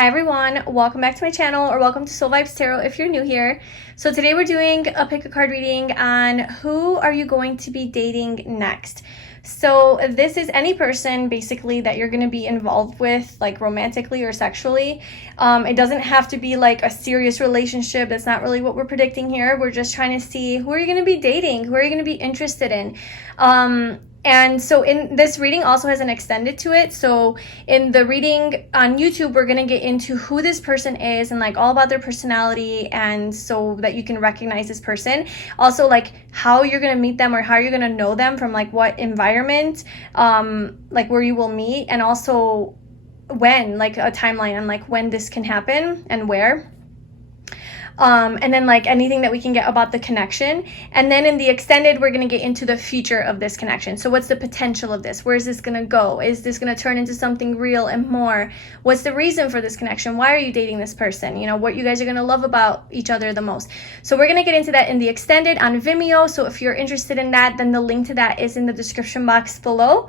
Hi everyone, welcome back to my channel, or welcome to Soul Vibes Tarot if you're new here. So today we're doing a pick a card reading on who are you going to be dating next. So this is any person basically that you're going to be involved with, like romantically or sexually. It doesn't have to be like a serious relationship. That's not really what we're predicting here. We're just trying to see who are you going to be dating, who are you going to be interested in. And so in this reading also has an extended to it. So in the reading on YouTube, we're going to get into who this person is and like all about their personality, and so that you can recognize this person. Also like how you're going to meet them, or how you're going to know them from like what environment, like where you will meet, and also when, like a timeline on like when this can happen and where. And then like anything that we can get about the connection. And then in the extended, we're going to get into the future of this connection. So what's the potential of this? Where is this going to go? Is this going to turn into something real and more? What's the reason for this connection? Why are you dating this person? You know, what you guys are going to love about each other the most. So we're going to get into that in the extended on Vimeo. So if you're interested in that, then the link to that is in the description box below.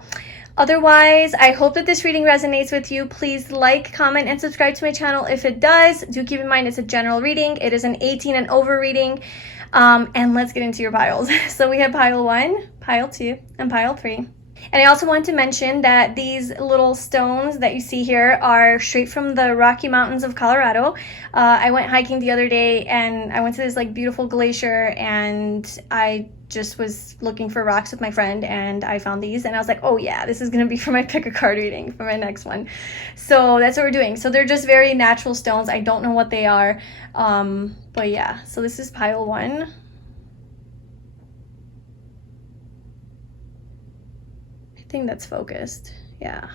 Otherwise, I hope that this reading resonates with you. Please like, comment, and subscribe to my channel if it does. Do keep in mind it's a general reading. It is an 18 and over reading. And let's get into your piles. So we have pile 1, pile 2, and pile 3. And I also want to mention that these little stones that you see here are straight from the Rocky Mountains of Colorado. I went hiking the other day and I went to this like beautiful glacier, and I just was looking for rocks with my friend and I found these, and I was like, oh yeah, this is going to be for my pick a card reading for my next one. So that's what we're doing. So they're just very natural stones. I don't know what they are. But yeah, so this is pile 1. I think that's focused. Yeah.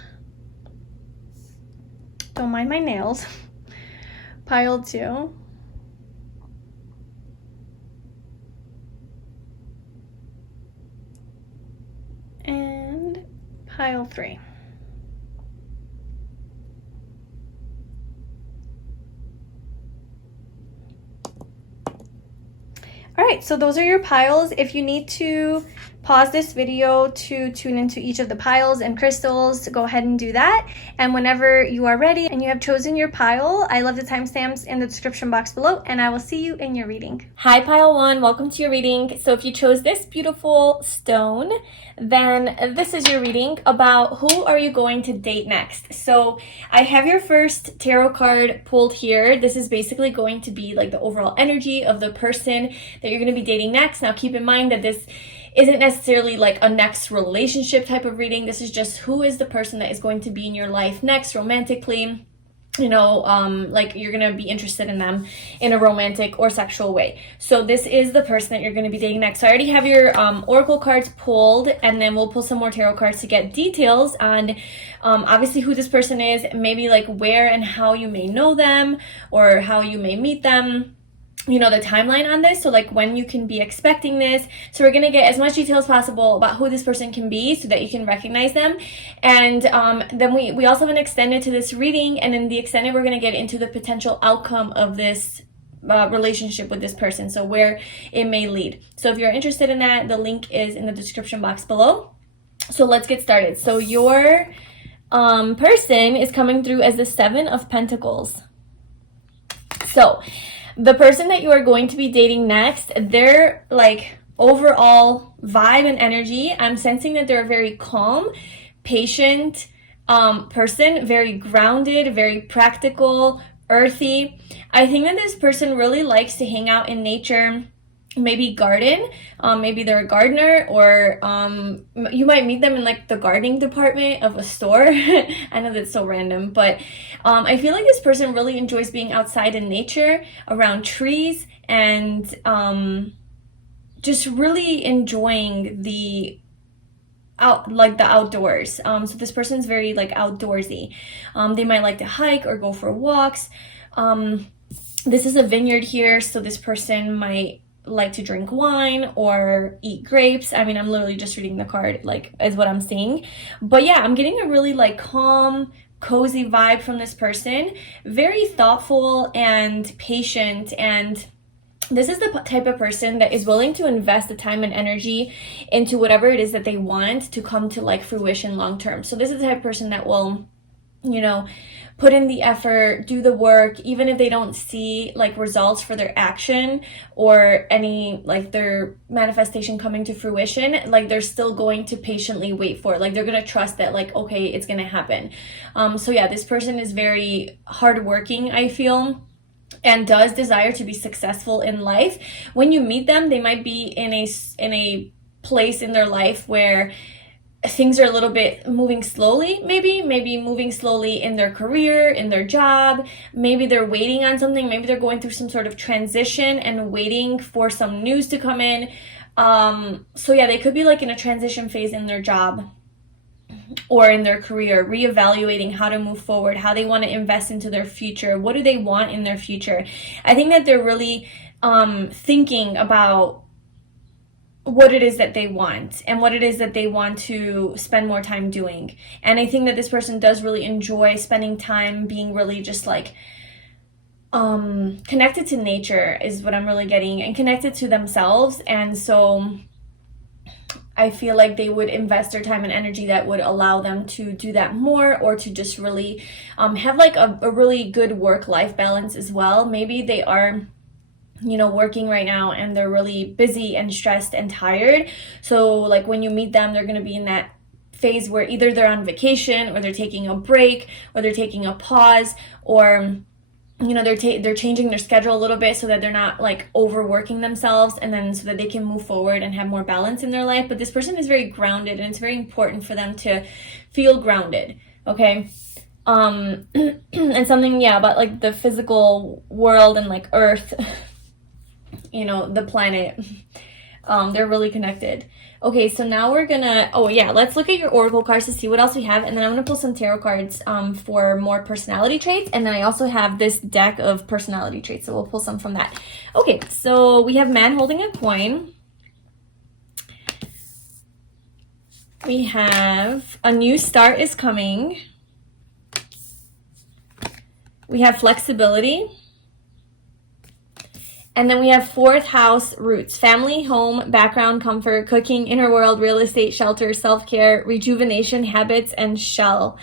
Don't mind my nails. Pile 2. And pile 3. All right, so those are your piles. If you need to pause this video to tune into each of the piles and crystals, go ahead and do that. And whenever you are ready and you have chosen your pile, I love the timestamps in the description box below, and I will see you in your reading. Hi, pile 1, welcome to your reading. So if you chose this beautiful stone, then this is your reading about who are you going to date next. So I have your first tarot card pulled here. This is basically going to be like the overall energy of the person that you're going to be dating next. Now keep in mind that this isn't necessarily like a next relationship type of reading. This is just who is the person that is going to be in your life next romantically. You know, like you're going to be interested in them in a romantic or sexual way. So this is the person that you're going to be dating next. So I already have your oracle cards pulled, and then we'll pull some more tarot cards to get details on obviously who this person is, maybe like where and how you may know them or how you may meet them. You know, the timeline on this, so like when you can be expecting this. So we're going to get as much detail as possible about who this person can be so that you can recognize them. And then we also have an extended to this reading, and in the extended we're going to get into the potential outcome of this relationship with this person, so where it may lead. So if you're interested in that, the link is in the description box below. So let's get started. So your person is coming through as the 7 of Pentacles. So the person that you are going to be dating next, their like overall vibe and energy, I'm sensing that they're a very calm, patient person, very grounded, very practical, earthy. I think that this person really likes to hang out in nature, maybe garden, maybe they're a gardener, or you might meet them in like the gardening department of a store. I know that's so random, but I feel like this person really enjoys being outside in nature, around trees, and just really enjoying the outdoors. So this person's very like outdoorsy. They might like to hike or go for walks. This is a vineyard here, so this person might like to drink wine or eat grapes. I mean, I'm literally just reading the card like as what I'm seeing, but yeah, I'm getting a really like calm, cozy vibe from this person. Very thoughtful and patient, and this is the type of person that is willing to invest the time and energy into whatever it is that they want to come to like fruition long term. So this is the type of person that will you know, put in the effort, do the work, even if they don't see like results for their action or any like their manifestation coming to fruition, like they're still going to patiently wait for it. Like they're going to trust that like, okay, it's going to happen. So yeah, this person is very hardworking, I feel, and does desire to be successful in life. When you meet them, they might be in a place in their life where things are a little bit moving slowly, maybe moving slowly in their career, in their job. Maybe they're waiting on something. Maybe they're going through some sort of transition and waiting for some news to come in. So yeah, they could be like in a transition phase in their job or in their career, reevaluating how to move forward, how they want to invest into their future. What do they want in their future? I think that they're really thinking about what it is that they want and what it is that they want to spend more time doing. And I think that this person does really enjoy spending time being really just like connected to nature is what I'm really getting, and connected to themselves. And so I feel like they would invest their time and energy that would allow them to do that more, or to just really have like a really good work-life balance as well. Maybe they are, you know, working right now and they're really busy and stressed and tired. So like when you meet them, they're going to be in that phase where either they're on vacation or they're taking a break or they're taking a pause, or you know, they're changing their schedule a little bit so that they're not like overworking themselves, and then so that they can move forward and have more balance in their life. But this person is very grounded, and it's very important for them to feel grounded, okay? And something, yeah, about like the physical world and like Earth, you know, the planet, they're really connected. Okay, so now we're gonna, oh yeah, let's look at your oracle cards to see what else we have, and then I'm gonna pull some tarot cards for more personality traits, and then I also have this deck of personality traits, so we'll pull some from that. Okay, so we have man holding a coin. We have a new start is coming. We have flexibility. And then we have fourth house roots: family, home, background, comfort, cooking, inner world, real estate, shelter, self-care, rejuvenation, habits, and shell.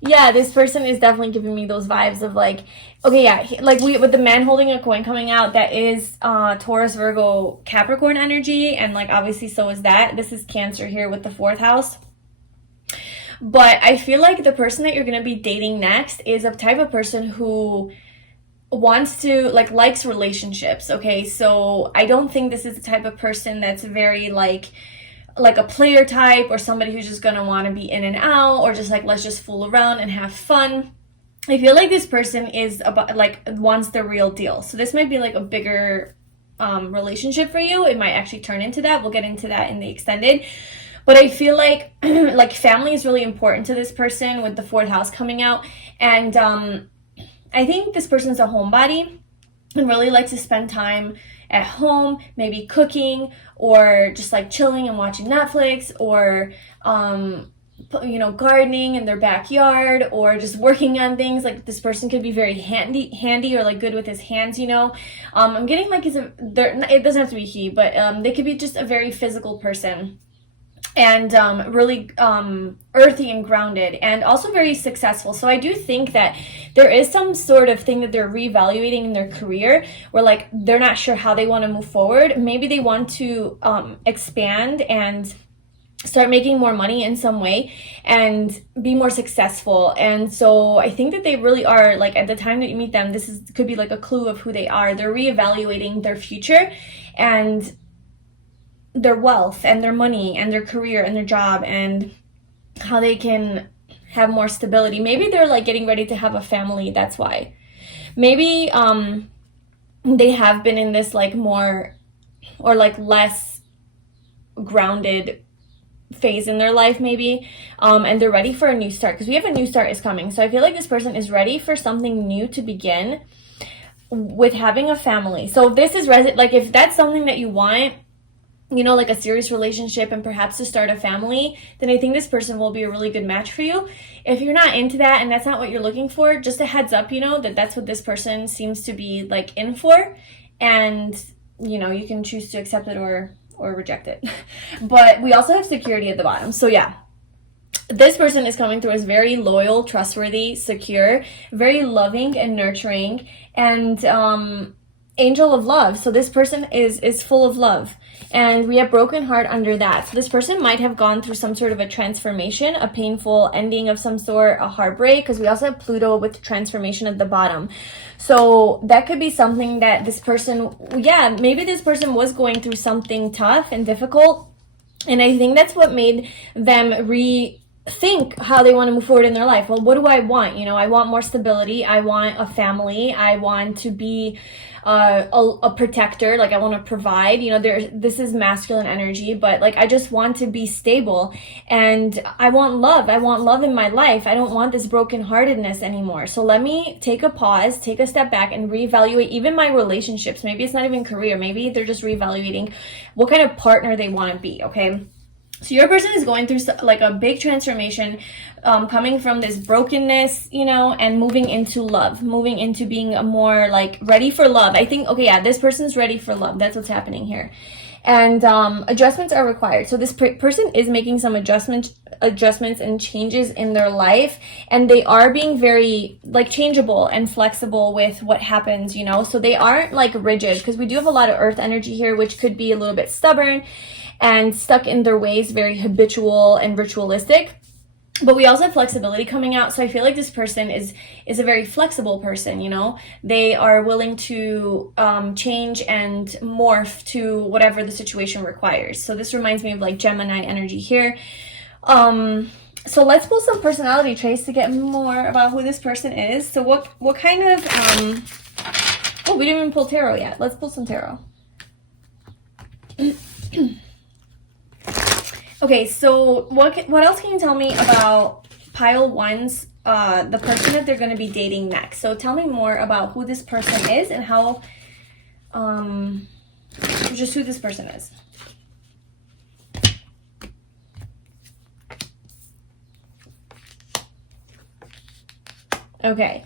Yeah, this person is definitely giving me those vibes of like, okay, yeah, like with the man holding a coin coming out, that is Taurus, Virgo, Capricorn energy. And like, obviously, so is that. This is Cancer here with the fourth house. But I feel like the person that you're going to be dating next is a type of person who wants to likes relationships. Okay, so I don't think this is the type of person that's very like a player type, or somebody who's just gonna want to be in and out, or just like let's just fool around and have fun. I feel like this person is about like wants the real deal. So this might be like a bigger relationship for you. It might actually turn into that. We'll get into that in the extended. But I feel like like family is really important to this person with the fourth house coming out. And I think this person's a homebody and really likes to spend time at home, maybe cooking, or just like chilling and watching Netflix, or you know, gardening in their backyard, or just working on things. Like this person could be very handy or like good with his hands, you know. I'm getting like it doesn't have to be he, but they could be just a very physical person. And really earthy and grounded, and also very successful. So I do think that there is some sort of thing that they're reevaluating in their career, where like they're not sure how they want to move forward. Maybe they want to expand and start making more money in some way and be more successful. And so I think that they really are, like, at the time that you meet them, could be like a clue of who they are. They're reevaluating their future and their wealth and their money and their career and their job, and how they can have more stability. Maybe they're like getting ready to have a family. That's why. Maybe they have been in this like more or like less grounded phase in their life, maybe, and they're ready for a new start, because we have a new start is coming. So I feel like this person is ready for something new to begin with having a family. So if this is like if that's something that you want, you know, like a serious relationship and perhaps to start a family, then I think this person will be a really good match for you. If you're not into that and that's not what you're looking for, just a heads up, you know, that's what this person seems to be like in for, and you know, you can choose to accept it or reject it. But we also have security at the bottom. So yeah, This person is coming through as very loyal, trustworthy, secure, very loving and nurturing, and angel of love. So this person is full of love, and we have broken heart under that. So this person might have gone through some sort of a transformation, a painful ending of some sort, a heartbreak, because we also have Pluto with transformation at the bottom. So that could be something that this person, yeah, maybe this person was going through something tough and difficult, and I think that's what made them rethink how they want to move forward in their life. Well, what do I want? You know, I want more stability. I want a family. I want to be a protector. Like, I want to provide. You know, this is masculine energy, but like, I just want to be stable, and I want love. I want love in my life. I don't want this brokenheartedness anymore. So let me take a pause, take a step back, and reevaluate even my relationships. Maybe it's not even career. Maybe they're just reevaluating what kind of partner they want to be. Okay. So your person is going through like a big transformation, coming from this brokenness, you know, and moving into love, moving into being a more like ready for love. I think, okay, yeah, this person's ready for love. That's what's happening here. And adjustments are required. So this person is making some adjustments and changes in their life, and they are being very like changeable and flexible with what happens, you know. So they aren't like rigid, because we do have a lot of earth energy here, which could be a little bit stubborn and stuck in their ways, very habitual and ritualistic. But we also have flexibility coming out. So I feel like this person is a very flexible person, you know. They are willing to change and morph to whatever the situation requires. So this reminds me of like Gemini energy here. So let's pull some personality traits to get more about who this person is. So what kind of oh, we didn't even pull tarot yet. Let's pull some tarot. Okay, so what else can you tell me about pile one's, the person that they're going to be dating next? So tell me more about who this person is and how, just who this person is. Okay.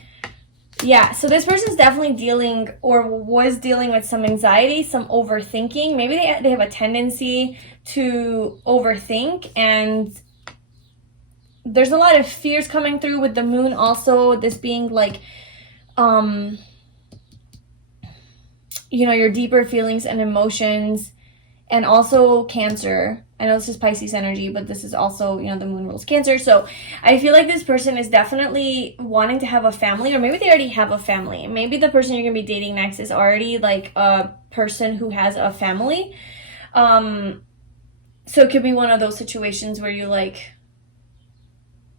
Yeah, so this person's definitely dealing or was dealing with some anxiety, some overthinking. Maybe they have a tendency to overthink, and there's a lot of fears coming through with the moon also. This being like, you know, your deeper feelings and emotions, and also Cancer. I know this is Pisces energy, but this is also, you know, the moon rules Cancer. So I feel like this person is definitely wanting to have a family, or maybe they already have a family. Maybe the person you're going to be dating next is already like a person who has a family. So it could be one of those situations where you like,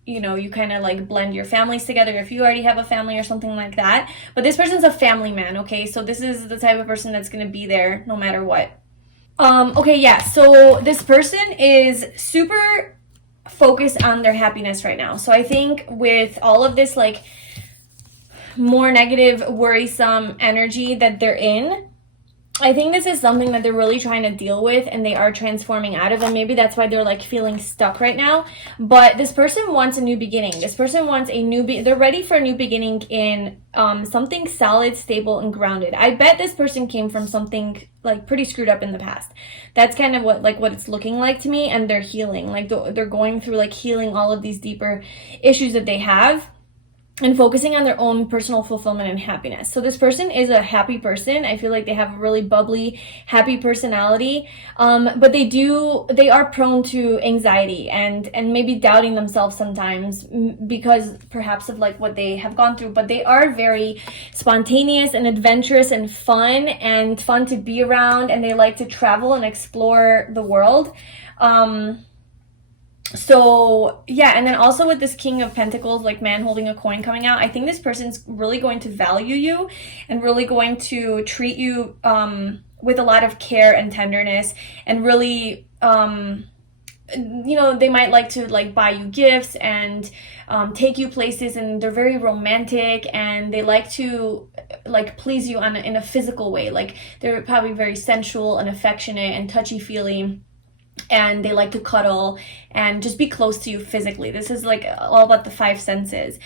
you know, you kind of like blend your families together if you already have a family or something like that. But this person's a family man, okay? So this is the type of person that's going to be there no matter what. Okay, yeah, so this person is super focused on their happiness right now. So I think with all of this, like, more negative, worrisome energy that they're in, I think this is something that they're really trying to deal with, and they are transforming out of, and maybe that's why they're like feeling stuck right now. But this person wants a new beginning. This person wants a they're ready for a new beginning in something solid, stable, and grounded. I bet this person came from something like pretty screwed up in the past. That's kind of what it's looking like to me, and they're healing. Like they're going through like healing all of these deeper issues that they have, and focusing on their own personal fulfillment and happiness. So this person is a happy person. I feel like they have a really bubbly, happy personality. But they are prone to anxiety and maybe doubting themselves sometimes because perhaps of like what they have gone through. But they are very spontaneous and adventurous and fun to be around, and they like to travel and explore the world. So yeah, and then also with this King of Pentacles, like man holding a coin coming out, I think this person's really going to value you and really going to treat you with a lot of care and tenderness, and really you know, they might like to like buy you gifts and take you places, and they're very romantic, and they like to like please you in a physical way. Like they're probably very sensual and affectionate and touchy-feely, and they like to cuddle and just be close to you physically. This is like all about the five senses.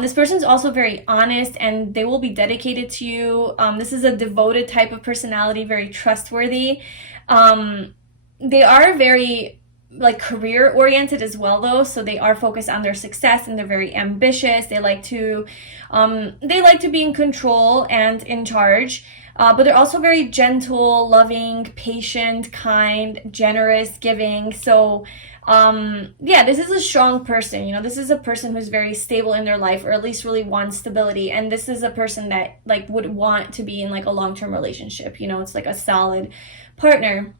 This person's also very honest, and they will be dedicated to you. This is a devoted type of personality, very trustworthy. They are very like career oriented as well though, so they are focused on their success and they're very ambitious. They like to be in control and in charge, but they're also very gentle, loving, patient, kind, generous, giving. So yeah, this is a strong person. You know, this is a person who's very stable in their life, or at least really wants stability. And this is a person that like would want to be in like a long-term relationship. You know, it's like a solid partner.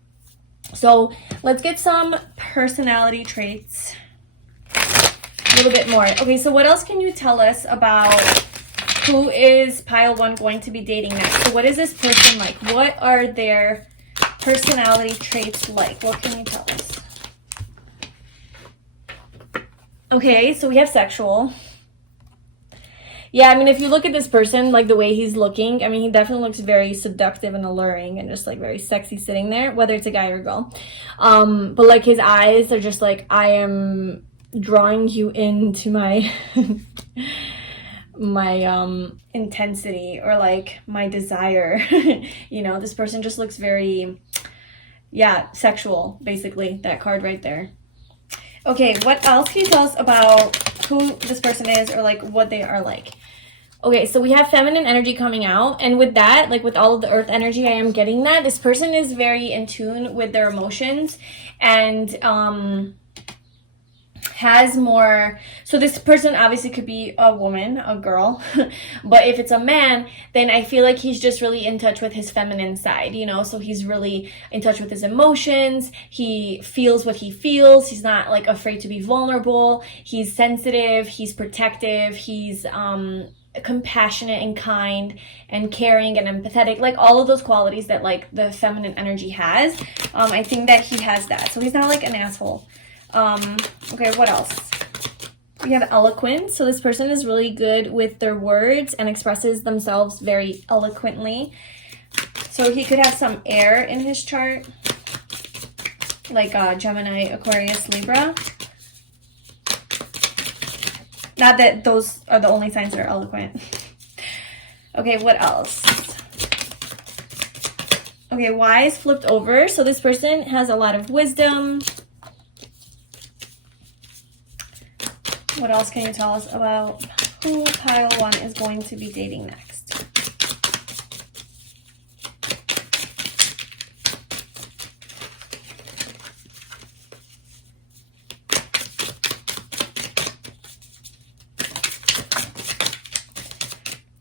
So let's get some personality traits a little bit more. Okay, so what else can you tell us about who is pile 1 going to be dating next? So what is this person like? What are their personality traits like? What can you tell us? Okay, so we have sexual. Yeah, I mean, if you look at this person, like the way he's looking, I mean, he definitely looks very seductive and alluring and just like very sexy sitting there, whether it's a guy or a girl. But like his eyes are just like, I am drawing you into my, my intensity, or like my desire. You know, this person just looks very, yeah, sexual, basically, that card right there. Okay, what else can you tell us about who this person is, or like what they are like? Okay, so we have feminine energy coming out, and with that, like with all of the earth energy, I am getting that this person is very in tune with their emotions, and has more, so this person obviously could be a woman, a girl, but if it's a man, then I feel like he's just really in touch with his feminine side, you know, so he's really in touch with his emotions, he feels what he feels, he's not like afraid to be vulnerable, he's sensitive, he's protective, he's compassionate and kind and caring and empathetic, like all of those qualities that like the feminine energy has. I think that he has that, so he's not like an asshole. Okay, what else? We have eloquent. So this person is really good with their words and expresses themselves very eloquently. So he could have some air in his chart, like Gemini, Aquarius, Libra. Not that those are the only signs that are eloquent. Okay, what else? Okay, wise flipped over. So this person has a lot of wisdom. What else can you tell us about who pile 1 is going to be dating next?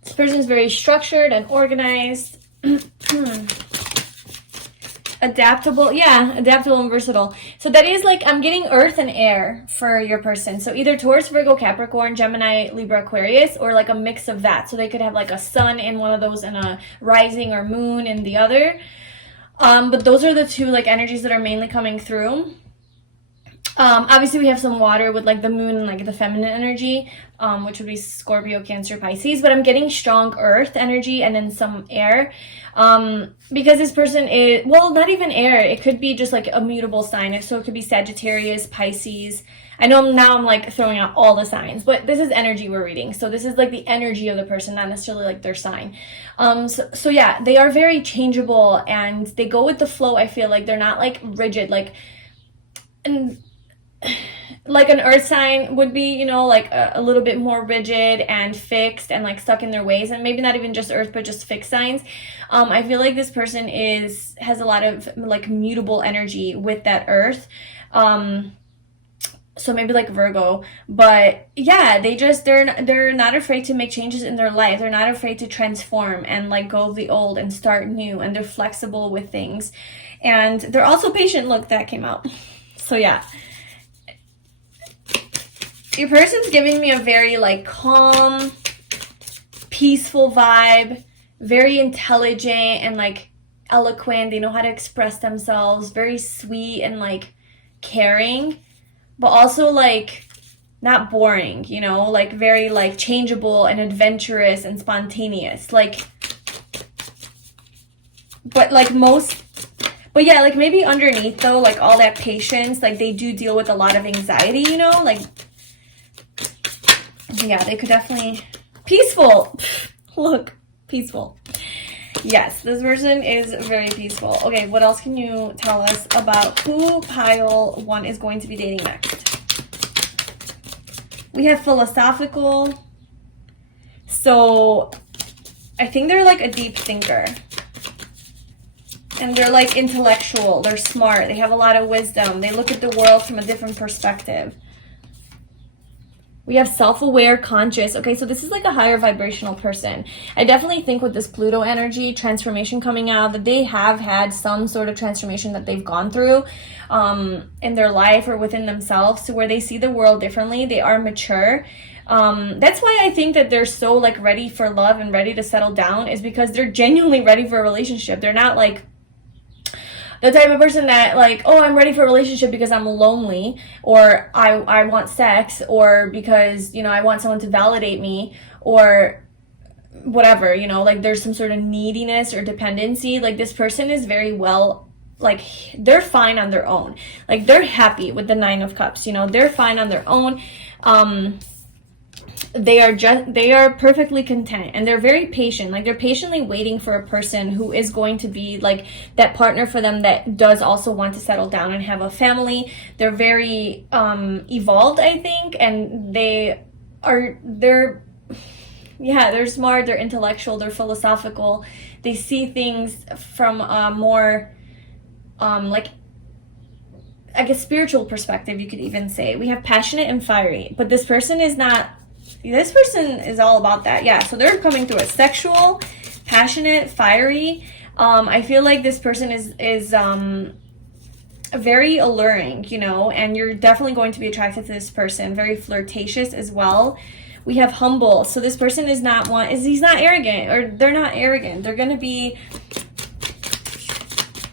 This person is very structured and organized. Adaptable, yeah, adaptable and versatile. So that is like, I'm getting earth and air for your person. So either Taurus, Virgo, Capricorn, Gemini, Libra, Aquarius, or like a mix of that. So they could have like a sun in one of those and a rising or moon in the other. But those are the two like energies that are mainly coming through. Obviously we have some water with like the moon and like the feminine energy, which would be Scorpio, Cancer, Pisces, but I'm getting strong earth energy and then some air, because this person is, well, not even air, it could be just like a mutable sign. So it could be Sagittarius, Pisces. I know now I'm like throwing out all the signs, but this is energy we're reading. So this is like the energy of the person, not necessarily like their sign. So yeah, they are very changeable and they go with the flow. I feel like they're not like rigid, like an earth sign would be, you know, like a little bit more rigid and fixed and like stuck in their ways, and maybe not even just earth but just fixed signs. I feel like this person has a lot of like mutable energy with that earth, so maybe like Virgo. But yeah, they're not afraid to make changes in their life. They're not afraid to transform and like go of the old and start new, and they're flexible with things, and they're also patient. Look, that came out. So yeah, your person's giving me a very like calm, peaceful vibe, very intelligent and like eloquent. They know how to express themselves, very sweet and like caring, but also like not boring, you know, like very like changeable and adventurous and spontaneous, like, but yeah, like maybe underneath though, like all that patience, like they do deal with a lot of anxiety, you know, like, yeah, they could definitely, peaceful, look, peaceful. Yes, this person is very peaceful. Okay, what else can you tell us about who pile 1 is going to be dating next? We have philosophical. So I think they're like a deep thinker. And they're like intellectual. They're smart. They have a lot of wisdom. They look at the world from a different perspective. We have self-aware, conscious. Okay, so this is like a higher vibrational person. I definitely think with this Pluto energy, transformation coming out, that they have had some sort of transformation that they've gone through in their life or within themselves, to where they see the world differently. They are mature. That's why I think that they're so like ready for love and ready to settle down, is because they're genuinely ready for a relationship. They're not like the type of person that like, oh, I'm ready for a relationship because I'm lonely, or I want sex, or because, you know, I want someone to validate me, or whatever, you know, like there's some sort of neediness or dependency. Like this person is very well, like they're fine on their own. Like they're happy with the 9 of Cups, you know, they're fine on their own. They are perfectly content, and they're very patient. Like they're patiently waiting for a person who is going to be like that partner for them, that does also want to settle down and have a family. They're very evolved, I think, and they're smart, they're intellectual, they're philosophical. They see things from a more like, I guess, spiritual perspective, you could even say. We have passionate and fiery, but this person is not. This person is all about that. Yeah, so they're coming through it. Sexual, passionate, fiery. I feel like this person is very alluring, you know, and you're definitely going to be attracted to this person. Very flirtatious as well. We have humble. So this person is not he's not arrogant, or they're not arrogant. They're going to be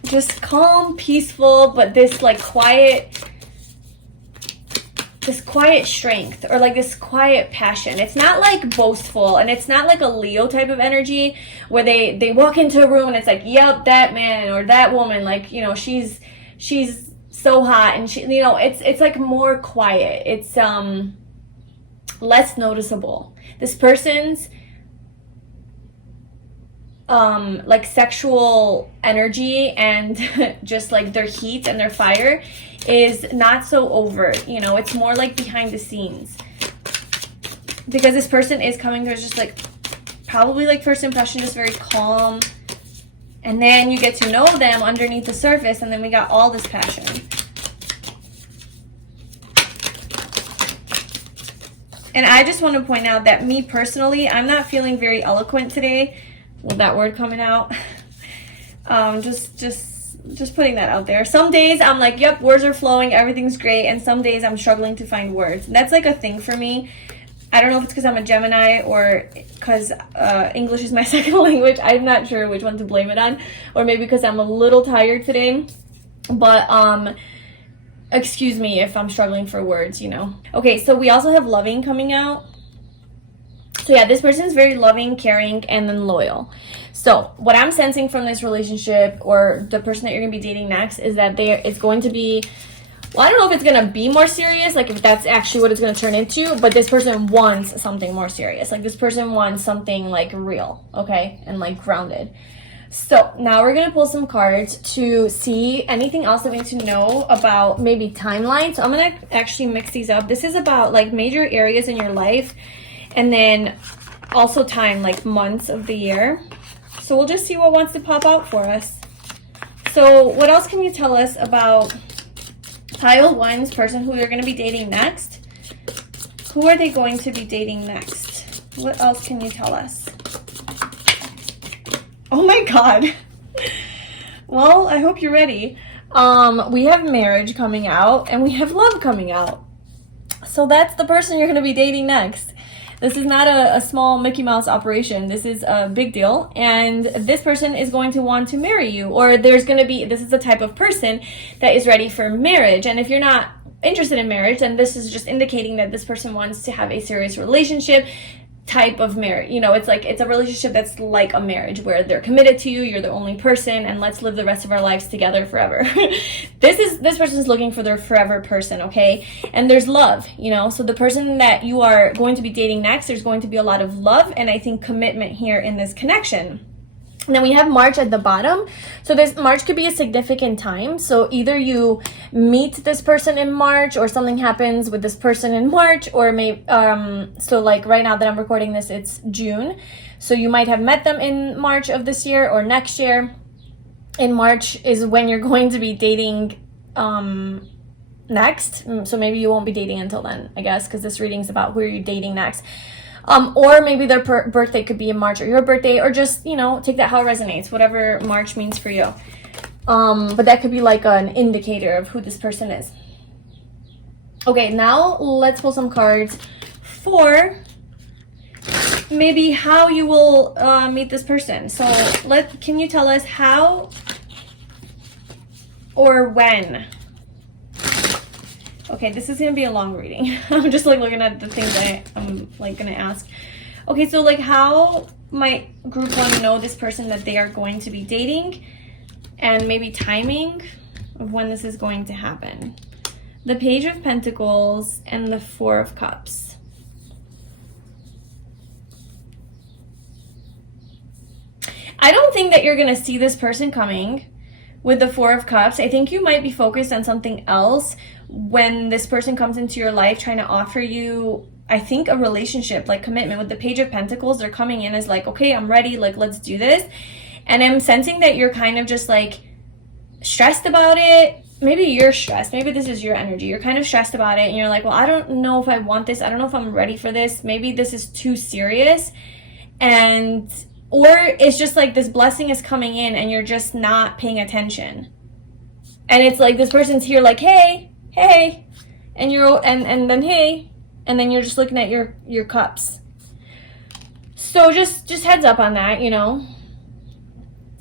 just calm, peaceful, but this like quiet strength, or like this quiet passion. It's not like boastful, and it's not like a Leo type of energy where they walk into a room and it's like, yep, that man or that woman, like, you know, she's so hot, and she, you know, it's like more quiet. It's less noticeable. This person's like sexual energy and just like their heat and their fire is not so overt, you know. It's more like behind the scenes, because this person is coming through as just like, probably like first impression, just very calm, and then you get to know them underneath the surface, and then we got all this passion. And I just want to point out that me personally, I'm not feeling very eloquent today with that word coming out. Just putting that out there. Some days I'm like, yep, words are flowing, everything's great, and some days I'm struggling to find words. That's like a thing for me. I don't know if it's because I'm a Gemini, or because English is my second language. I'm not sure which one to blame it on, or maybe because I'm a little tired today. But excuse me if I'm struggling for words, you know. Okay, so we also have loving coming out. So yeah, this person is very loving, caring, and then loyal. So what I'm sensing from this relationship, or the person that you're going to be dating next, is that it's going to be, well, I don't know if it's going to be more serious, like if that's actually what it's going to turn into, but this person wants something more serious. Like this person wants something like real, okay, and like grounded. So now we're going to pull some cards to see anything else that we need to know about maybe timeline. So I'm going to actually mix these up. This is about like major areas in your life, and then also time, like months of the year. So we'll just see what wants to pop out for us. So what else can you tell us about pile 1's person who you're going to be dating next? Who are they going to be dating next? What else can you tell us? Oh my God. Well, I hope you're ready. We have marriage coming out, and we have love coming out. So that's the person you're going to be dating next. This is not a small Mickey Mouse operation. This is a big deal, and this person is going to want to marry you, or this is the type of person that is ready for marriage. And if you're not interested in marriage, then this is just indicating that this person wants to have a serious relationship type of marriage. You know, it's like, it's a relationship that's like a marriage, where they're committed to you, you're the only person, and let's live the rest of our lives together forever. This person's looking for their forever person, okay? And there's love, you know. So the person that you are going to be dating next, there's going to be a lot of love, and I think commitment here in this connection. And then we have March at the bottom. So this March could be a significant time. So either you meet this person in March, or something happens with this person in March, or maybe, so like right now that I'm recording this, it's June. So you might have met them in March of this year or next year. In March is when you're going to be dating next. So maybe you won't be dating until then, I guess, because this reading is about who are you dating next. Or maybe their birthday could be in March, or your birthday, or just, you know, take that how it resonates, whatever March means for you. But that could be like an indicator of who this person is. Okay, now let's pull some cards for maybe how you will meet this person. So can you tell us how or when? Okay, this is gonna be a long reading. I'm just like looking at the things that I'm like gonna ask. Okay, so like how might group 1 know this person that they are going to be dating, and maybe timing of when this is going to happen? The Page of Pentacles and the Four of Cups. I don't think that you're gonna see this person coming with the Four of Cups. I think you might be focused on something else when this person comes into your life trying to offer you, I think, a relationship, like commitment. With the Page of Pentacles, they're coming in as like, okay, I'm ready, like let's do this. And I'm sensing that you're kind of just like stressed about it. Maybe you're stressed, maybe this is your energy, you're kind of stressed about it, and you're like, well, I don't know if I want this, I don't know if I'm ready for this, maybe this is too serious. And or it's just like this blessing is coming in and you're just not paying attention, and it's like this person's here like, hey, and you're and then hey, and then you're just looking at your cups. So just heads up on that, you know.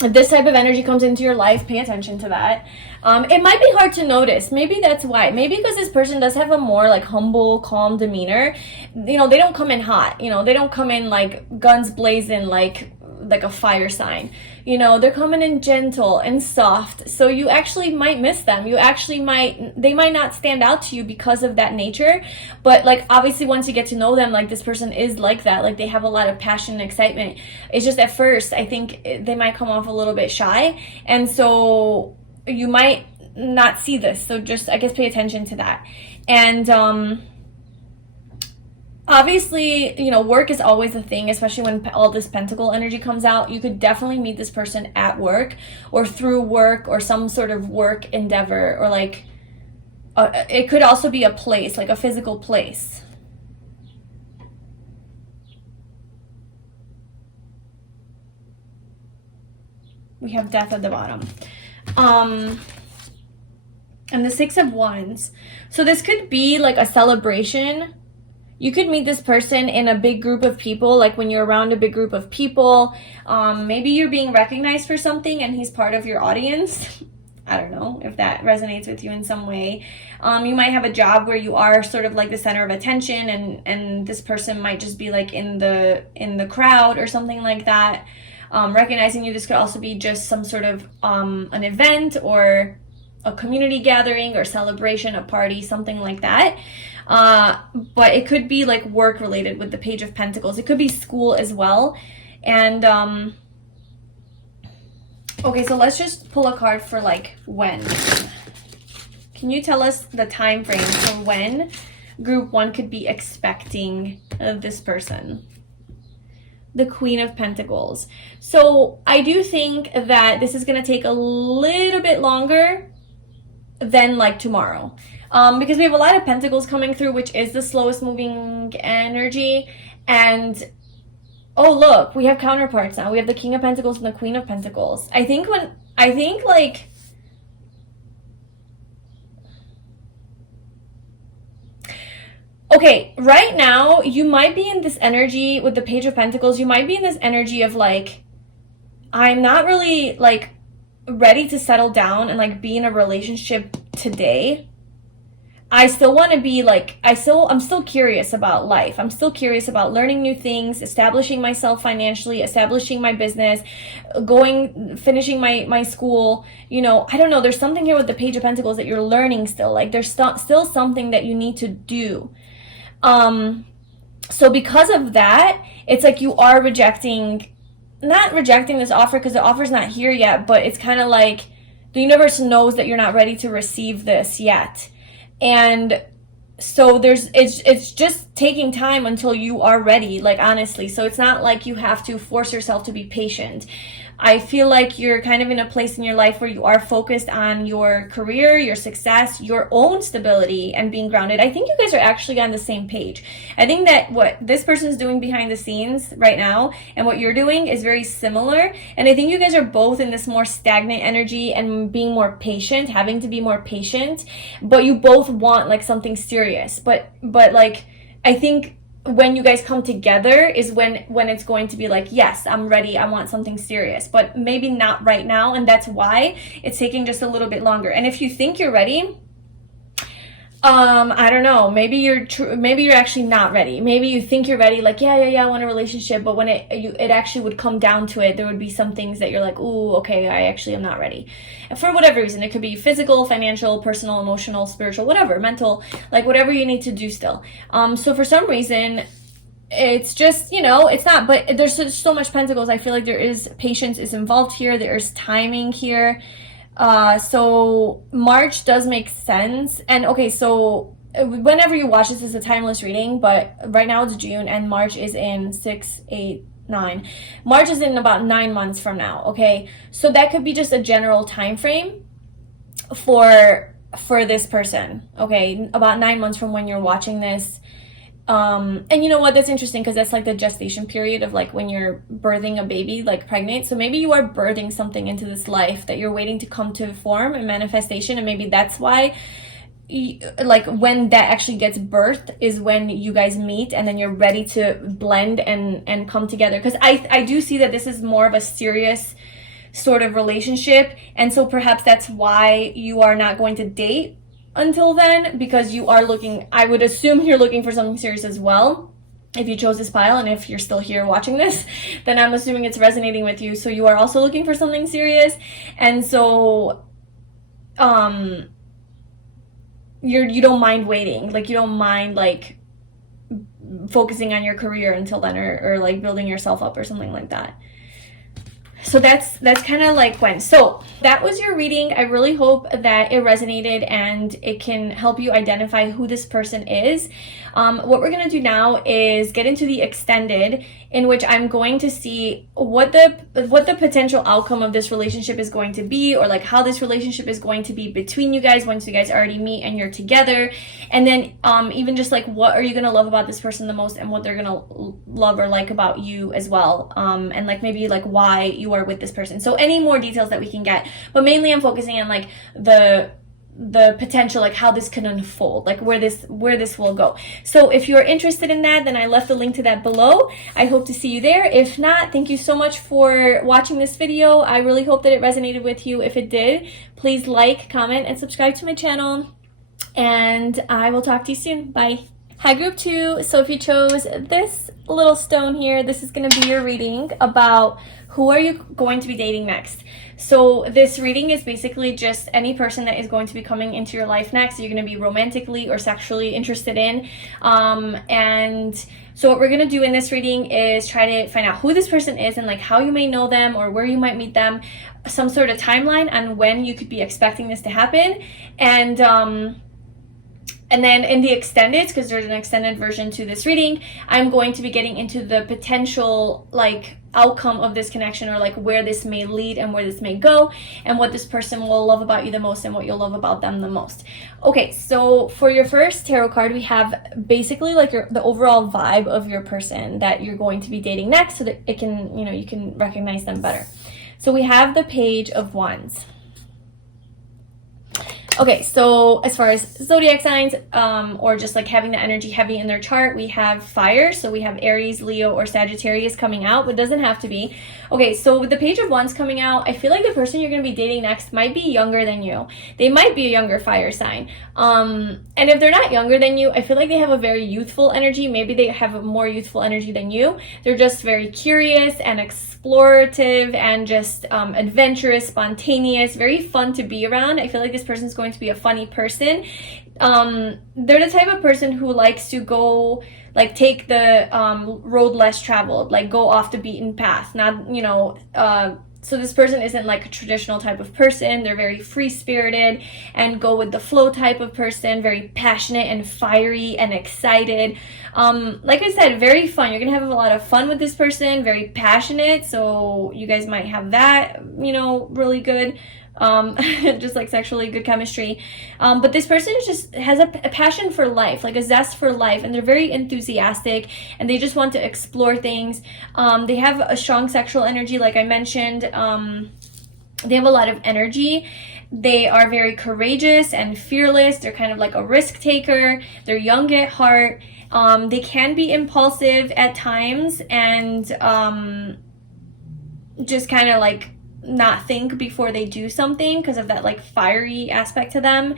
If this type of energy comes into your life, pay attention to that. It might be hard to notice. Maybe that's why. Maybe because this person does have a more like humble, calm demeanor. You know, they don't come in hot. You know, they don't come in like guns blazing like a fire sign. You know, they're coming in gentle and soft. So you actually might miss them. They might not stand out to you because of that nature. But like obviously once you get to know them, like this person is like that. Like they have a lot of passion and excitement. It's just at first, I think they might come off a little bit shy. And so you might not see this. So just, I guess, pay attention to that. And, obviously, you know, work is always a thing, especially when all this pentacle energy comes out. You could definitely meet this person at work or through work or some sort of work endeavor, or like it could also be a place, like a physical place. We have Death at the bottom. And the Six of Wands. So this could be like a celebration. You could meet this person in a big group of people, like when you're around a big group of people. Maybe you're being recognized for something and he's part of your audience. I don't know if that resonates with you in some way. You might have a job where you are sort of like the center of attention, and this person might just be like in the crowd or something like that. Recognizing you. This could also be just some sort of an event or a community gathering or celebration, a party, something like that. But it could be like work related with the Page of Pentacles. It could be school as well. And okay, so let's just pull a card for like when. Can you tell us the time frame for when group 1 could be expecting this person? The Queen of Pentacles. So I do think that this is going to take a little bit longer than like tomorrow. Because we have a lot of Pentacles coming through, which is the slowest moving energy. And oh, look, we have counterparts now. We have the King of Pentacles and the Queen of Pentacles. I think like okay, right now you might be in this energy with the Page of Pentacles. You might be in this energy of like, I'm not really like ready to settle down and like be in a relationship today. I still want to be like, I'm still curious about life. I'm still curious about learning new things, establishing myself financially, establishing my business, finishing my school. You know, I don't know. There's something here with the Page of Pentacles that you're learning still. Like there's still something that you need to do. So because of that, it's like you are rejecting not rejecting this offer because the offer's not here yet, but it's kind of like the universe knows that you're not ready to receive this yet. And so it's just taking time until you are ready, like, honestly. So it's not like you have to force yourself to be patient. I feel like you're kind of in a place in your life where you are focused on your career, your success, your own stability, and being grounded. I think you guys are actually on the same page. I think that what this person's doing behind the scenes right now and what you're doing is very similar. And I think you guys are both in this more stagnant energy and being more patient, having to be more patient, but you both want like something serious. But like, I think when you guys come together is when it's going to be like, yes, I'm ready, I want something serious, but maybe not right now, and that's why it's taking just a little bit longer. And if you think you're ready, I don't know, maybe you're actually not ready. Maybe you think you're ready, like, yeah, I want a relationship, but when it actually would come down to it, there would be some things that you're like, ooh, okay, I actually am not ready. And for whatever reason, it could be physical, financial, personal, emotional, spiritual, whatever, mental, like whatever you need to do still. So for some reason, it's just, it's not, but there's so much pentacles. I feel like there is patience is involved here. There's timing here. So March does make sense. And okay, so whenever you watch this is a timeless reading, but right now it's June and March is in 6, 8, 9. March is in about 9 months from now. Okay. So that could be just a general time frame for this person. Okay. About 9 months from when you're watching this. And you know what, that's interesting because that's like the gestation period of like when you're birthing a baby, like pregnant. So maybe you are birthing something into this life that you're waiting to come to form and manifestation, and maybe that's why like when that actually gets birthed is when you guys meet and then you're ready to blend and come together. Because I do see that this is more of a serious sort of relationship, and so perhaps that's why you are not going to date until then, because you are looking, I would assume you're looking for something serious as well. If you chose this pile, and if you're still here watching this, then I'm assuming it's resonating with you. So you are also looking for something serious. And so you don't mind waiting. Like, you don't mind like focusing on your career until then, or like building yourself up or something like that. So that's kind of like when. So that was your reading. I really hope that it resonated and it can help you identify who this person is. What we're going to do now is get into the extended, in which I'm going to see what the potential outcome of this relationship is going to be, or like how this relationship is going to be between you guys once you guys already meet and you're together. And then even just like, what are you going to love about this person the most, and what they're going to love or like about you as well. And like maybe like why you are with this person. So any more details that we can get, but mainly I'm focusing on like the potential, like how this can unfold, like where this will go. So if you're interested in that, then I left the link to that below. I hope to see you there. If not, thank you so much for watching this video. I really hope that it resonated with you. If it did, please like, comment, and subscribe to my channel, and I will talk to you soon. Bye. Hi group 2. So if you chose this little stone here, this is going to be your reading about who are you going to be dating next. So this reading is basically just any person that is going to be coming into your life next, you're going to be romantically or sexually interested in. And so what we're going to do in this reading is try to find out who this person is and like how you may know them or where you might meet them, some sort of timeline on when you could be expecting this to happen. And then in the extended, because there's an extended version to this reading, I'm going to be getting into the potential like outcome of this connection, or like where this may lead and where this may go, and what this person will love about you the most and what you'll love about them the most. Okay, so for your first tarot card, we have basically like the overall vibe of your person that you're going to be dating next, so that it can, you can recognize them better. So we have the Page of Wands. Okay, so as far as zodiac signs, or just like having the energy heavy in their chart, we have fire. So we have Aries, Leo, or Sagittarius coming out, but it doesn't have to be. Okay, so with the Page of Wands coming out, I feel like the person you're going to be dating next might be younger than you. They might be a younger fire sign. And if they're not younger than you, I feel like they have a very youthful energy. Maybe they have a more youthful energy than you. They're just very curious and explorative and just adventurous, spontaneous, very fun to be around. I feel like this person's going to be a funny person. They're the type of person who likes to go, like, take the road less traveled, like go off the beaten path, not, you know, so this person isn't like a traditional type of person. They're very free-spirited and go with the flow type of person, very passionate and fiery and excited. Like I said, very fun. You're gonna have a lot of fun with this person, very passionate, so you guys might have that, you know, really good. Just like sexually good chemistry. But this person just has a passion for life, like a zest for life, and they're very enthusiastic and they just want to explore things. They have a strong sexual energy, like I mentioned. They have a lot of energy. They are very courageous and fearless. They're kind of like a risk taker. They're young at heart. They can be impulsive at times and just kind of like not think before they do something because of that like fiery aspect to them.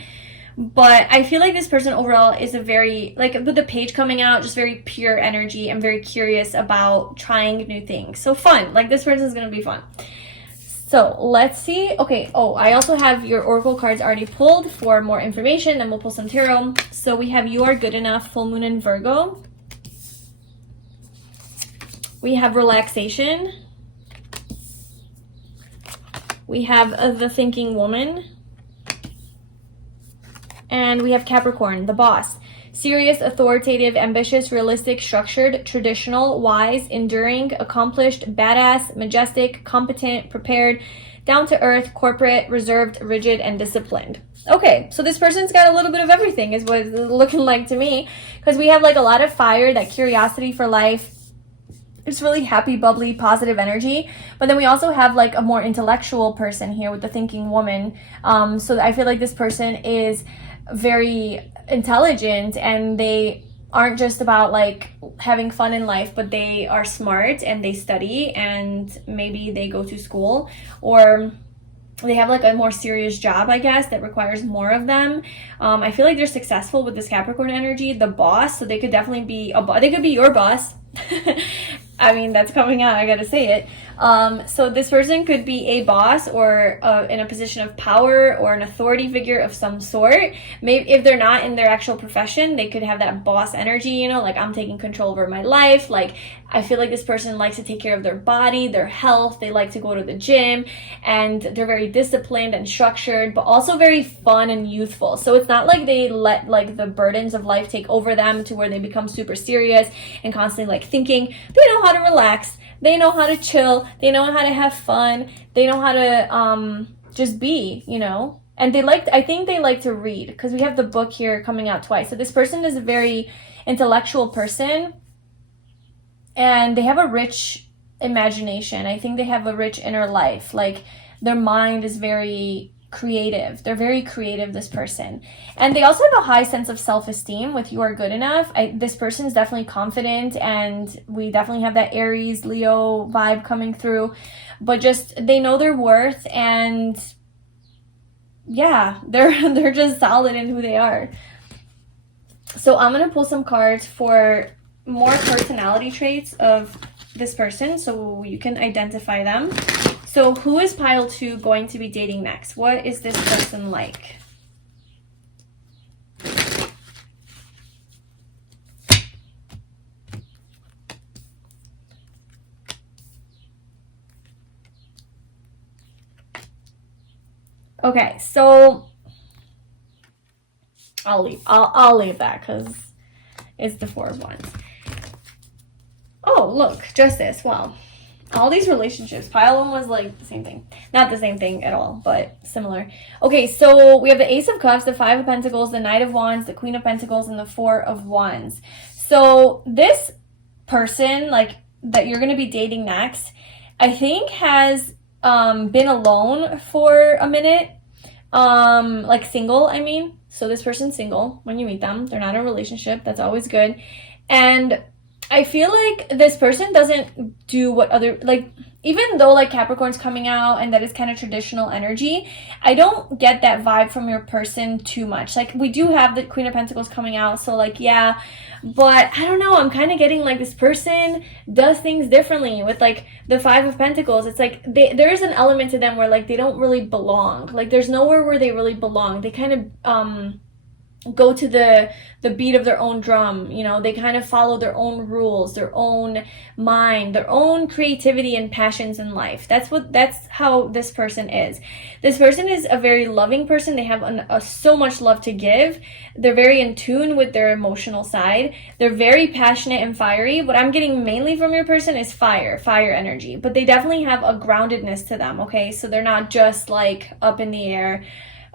But I feel like this person overall is a very, like with the page coming out, just very pure energy and very curious about trying new things. So fun, like this person is going to be fun. So let's see. Okay, oh, I also have your oracle cards already pulled for more information, then we'll pull some tarot. So we have You Are Good Enough, full moon in Virgo. We have Relaxation. We have The Thinking Woman. And we have Capricorn, the boss. Serious, authoritative, ambitious, realistic, structured, traditional, wise, enduring, accomplished, badass, majestic, competent, prepared, down to earth, corporate, reserved, rigid, and disciplined. Okay, so this person's got a little bit of everything is what it's looking like to me. Because we have like a lot of fire, that curiosity for life. It's really happy, bubbly, positive energy. But then we also have like a more intellectual person here with the thinking woman. So I feel like this person is very intelligent and they aren't just about like having fun in life, but they are smart and they study and maybe they go to school or they have like a more serious job, I guess, that requires more of them. I feel like they're successful with this Capricorn energy, the boss. So they could definitely be they could be your boss. I mean, that's coming out, I gotta say it. So this person could be a boss or in a position of power or an authority figure of some sort. Maybe if they're not in their actual profession, they could have that boss energy, you know, like I'm taking control over my life. Like I feel like this person likes to take care of their body, their health. They like to go to the gym and they're very disciplined and structured, but also very fun and youthful. So it's not like they let like the burdens of life take over them to where they become super serious and constantly like thinking. They know how to relax. They know how to chill. They know how to have fun. They know how to just be, you know. And I think they like to read because we have the book here coming out twice. So this person is a very intellectual person and they have a rich imagination. I think they have a rich inner life. Like their mind is very creative. They're very creative, this person. And they also have a high sense of self-esteem with You Are Good Enough. This person is definitely confident and we definitely have that Aries, Leo vibe coming through. But just, they know their worth and yeah, they're just solid in who they are. So I'm going to pull some cards for more personality traits of this person so you can identify them. So who is pile 2 going to be dating next? What is this person like? Okay, so I'll leave that because it's the 4 of Wands. Oh, look, Justice. Wow. All these relationships. Pile 1 was like the same thing. Not the same thing at all, but similar. Okay, so we have the Ace of Cups, the 5 of Pentacles, the Knight of Wands, the Queen of Pentacles, and the 4 of Wands. So this person, like, that you're going to be dating next, I think has been alone for a minute. Like single, I mean. So this person's single when you meet them. They're not in a relationship. That's always good. And I feel like this person doesn't do what other, like, even though like Capricorn's coming out and that is kind of traditional energy, I don't get that vibe from your person too much. Like we do have the Queen of Pentacles coming out, so like yeah, but I don't know, I'm kind of getting like this person does things differently with like the 5 of Pentacles. It's like there is an element to them where like they don't really belong. Like there's nowhere where they really belong. They kind of go to the beat of their own drum. You know, they kind of follow their own rules, their own mind, their own creativity and passions in life. That's how this person is. This person is a very loving person. They have so much love to give. They're very in tune with their emotional side. They're very passionate and fiery. What I'm getting mainly from your person is fire energy, but they definitely have a groundedness to them. Okay, so they're not just like up in the air,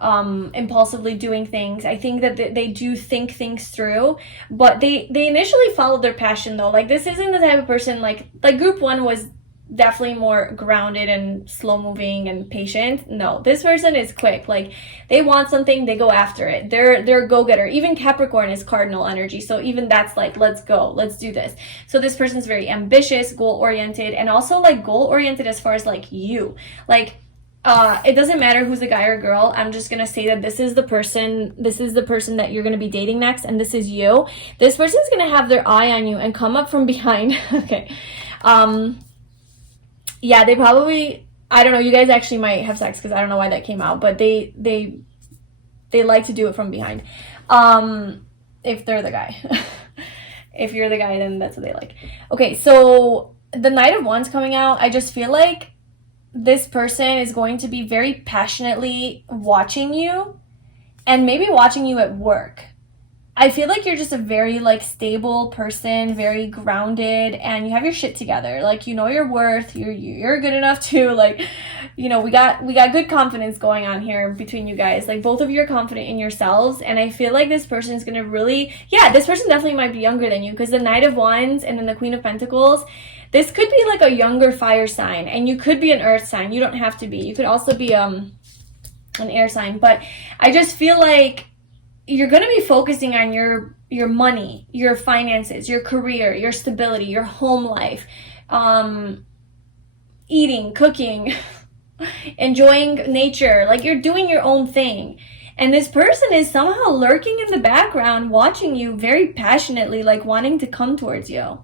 impulsively doing things. I think that they do think things through, but they initially follow their passion though. Like, this isn't the type of person like group one was definitely more grounded and slow moving and patient. No, this person is quick. Like, they want something, they go after it. They're a go-getter. Even Capricorn is cardinal energy, so even that's like, let's go, let's do this. So this person's very ambitious, goal-oriented, and also like goal-oriented as far as like you. Like, it doesn't matter who's a guy or girl. I'm just gonna say that this is the person that you're gonna be dating next, and this is you. This person's gonna have their eye on you and come up from behind. Okay. Yeah, they probably, I don't know, you guys actually might have sex, because I don't know why that came out, but they like to do it from behind. If they're the guy. If you're the guy, then that's what they like. Okay, so the Knight of Wands coming out, I just feel like this person is going to be very passionately watching you, and maybe watching you at work. I feel like you're just a very like stable person, very grounded, and you have your shit together. Like, you know your worth, you're good enough to, like, you know, we got good confidence going on here between you guys. Like, both of you are confident in yourselves, and I feel like this person is gonna really, yeah, this person definitely might be younger than you, because the Knight of Wands and then the Queen of Pentacles, this could be like a younger fire sign, and you could be an earth sign. You don't have to be. You could also be an air sign, but I just feel like you're going to be focusing on your money, your finances, your career, your stability, your home life, eating, cooking, enjoying nature. Like, you're doing your own thing. And this person is somehow lurking in the background, watching you very passionately, like wanting to come towards you.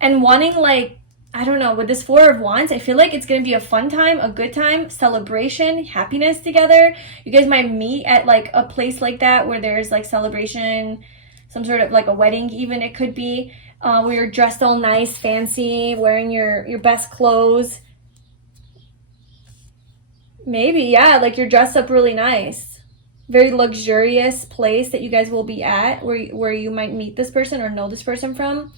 And wanting, like, I don't know, with this Four of Wands, I feel like it's going to be a fun time, a good time, celebration, happiness together. You guys might meet at like a place like that where there's like celebration, some sort of like a wedding even, it could be, where you're dressed all nice, fancy, wearing your best clothes. Maybe, yeah, like you're dressed up really nice. Very luxurious place that you guys will be at, where you might meet this person or know this person from.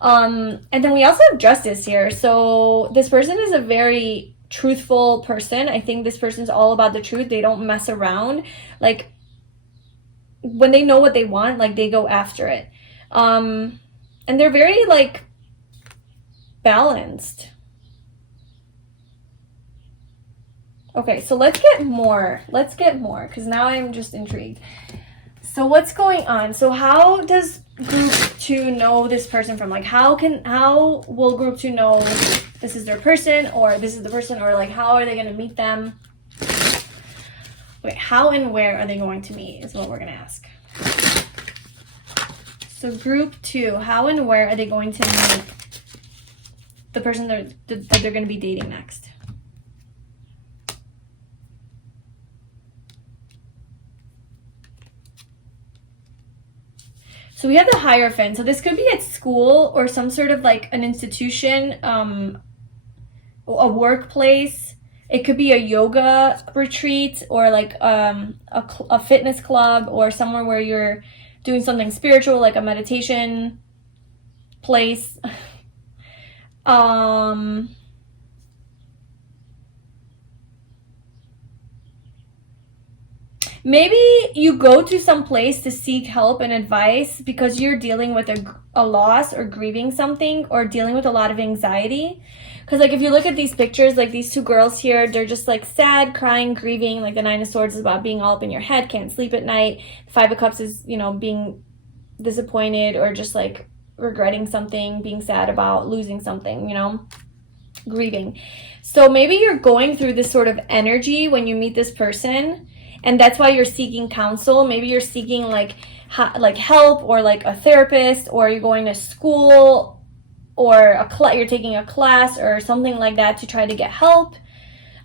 And then we also have Justice here. So this person is a very truthful person. I think this person's all about the truth. They don't mess around. Like, when they know what they want, like, they go after it. And they're very, like, balanced. Okay, so let's get more, because now I'm just intrigued. So what's going on? So how does group 2 know this person from? Like, how will group 2 know this is their person, or this is the person, or like, how are they going to meet them? Wait, how and where are they going to meet is what we're going to ask. So group 2, how and where are they going to meet the person that they're going to be dating next? So we have the Hierophant. So this could be at school or some sort of like an institution, a workplace. It could be a yoga retreat, or like a fitness club, or somewhere where you're doing something spiritual, like a meditation place. Maybe you go to some place to seek help and advice because you're dealing with a loss or grieving something, or dealing with a lot of anxiety. Because like, if you look at these pictures, like these two girls here, they're just like sad, crying, grieving. Like the Nine of Swords is about being all up in your head, can't sleep at night. The Five of Cups is, you know, being disappointed or just like regretting something, being sad about losing something, you know, grieving. So maybe you're going through this sort of energy when you meet this person. And that's why you're seeking counsel. Maybe you're seeking like help, or like a therapist, or you're going to school, or you're taking a class or something like that to try to get help.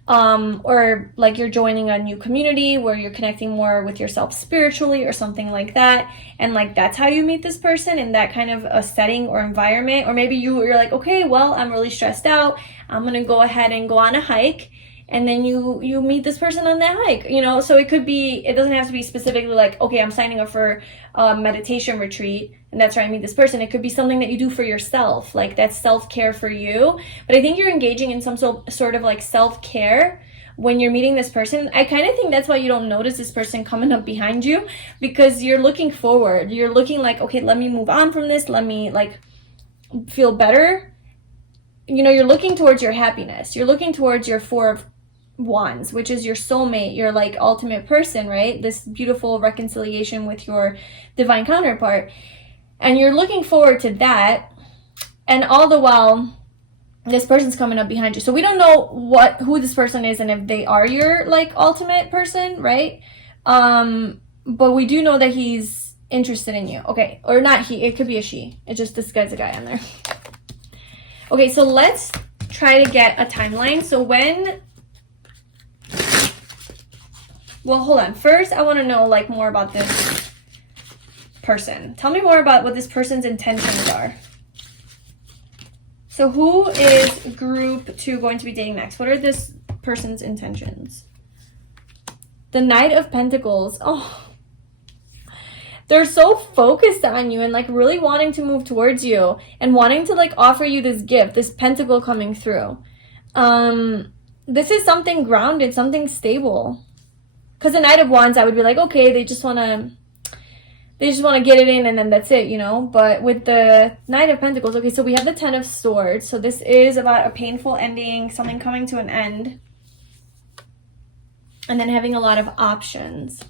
or like you're joining a new community where you're connecting more with yourself spiritually or something like that, and like that's how you meet this person, in that kind of a setting or environment. Or maybe you're like, okay, well, I'm really stressed out, I'm gonna go ahead and go on a hike, and then you meet this person on that hike, you know. So it could be, it doesn't have to be specifically like, okay, I'm signing up for a meditation retreat and that's where I meet this person. It could be something that you do for yourself, like that's self-care for you. But I think you're engaging in some sort of like self-care when you're meeting this person. I kind of think that's why you don't notice this person coming up behind you, because you're looking forward. You're looking like, okay, let me move on from this, let me like feel better. You know, you're looking towards your happiness. You're looking towards your Four of Wands, which is your soulmate, your like ultimate person, right? This beautiful reconciliation with your divine counterpart. And you're looking forward to that. And all the while, this person's coming up behind you. So we don't know who this person is and if they are your like ultimate person, right? But we do know that he's interested in you. Okay, or not he, it could be a she. It just, this guy's a guy on there. Okay, so let's try to get a timeline. So well, hold on. First, I want to know like more about this person. Tell me more about what this person's intentions are. So who is group 2 going to be dating next? What are this person's intentions? The Knight of Pentacles. Oh, they're so focused on you and like really wanting to move towards you and wanting to like offer you this gift, this pentacle coming through. This is something grounded, something stable. Because the Knight of Wands, I would be like, okay, they just want to get it in and then that's it, you know. But with the Knight of Pentacles, okay, so we have the Ten of Swords. So this is about a painful ending, something coming to an end. And then having a lot of options.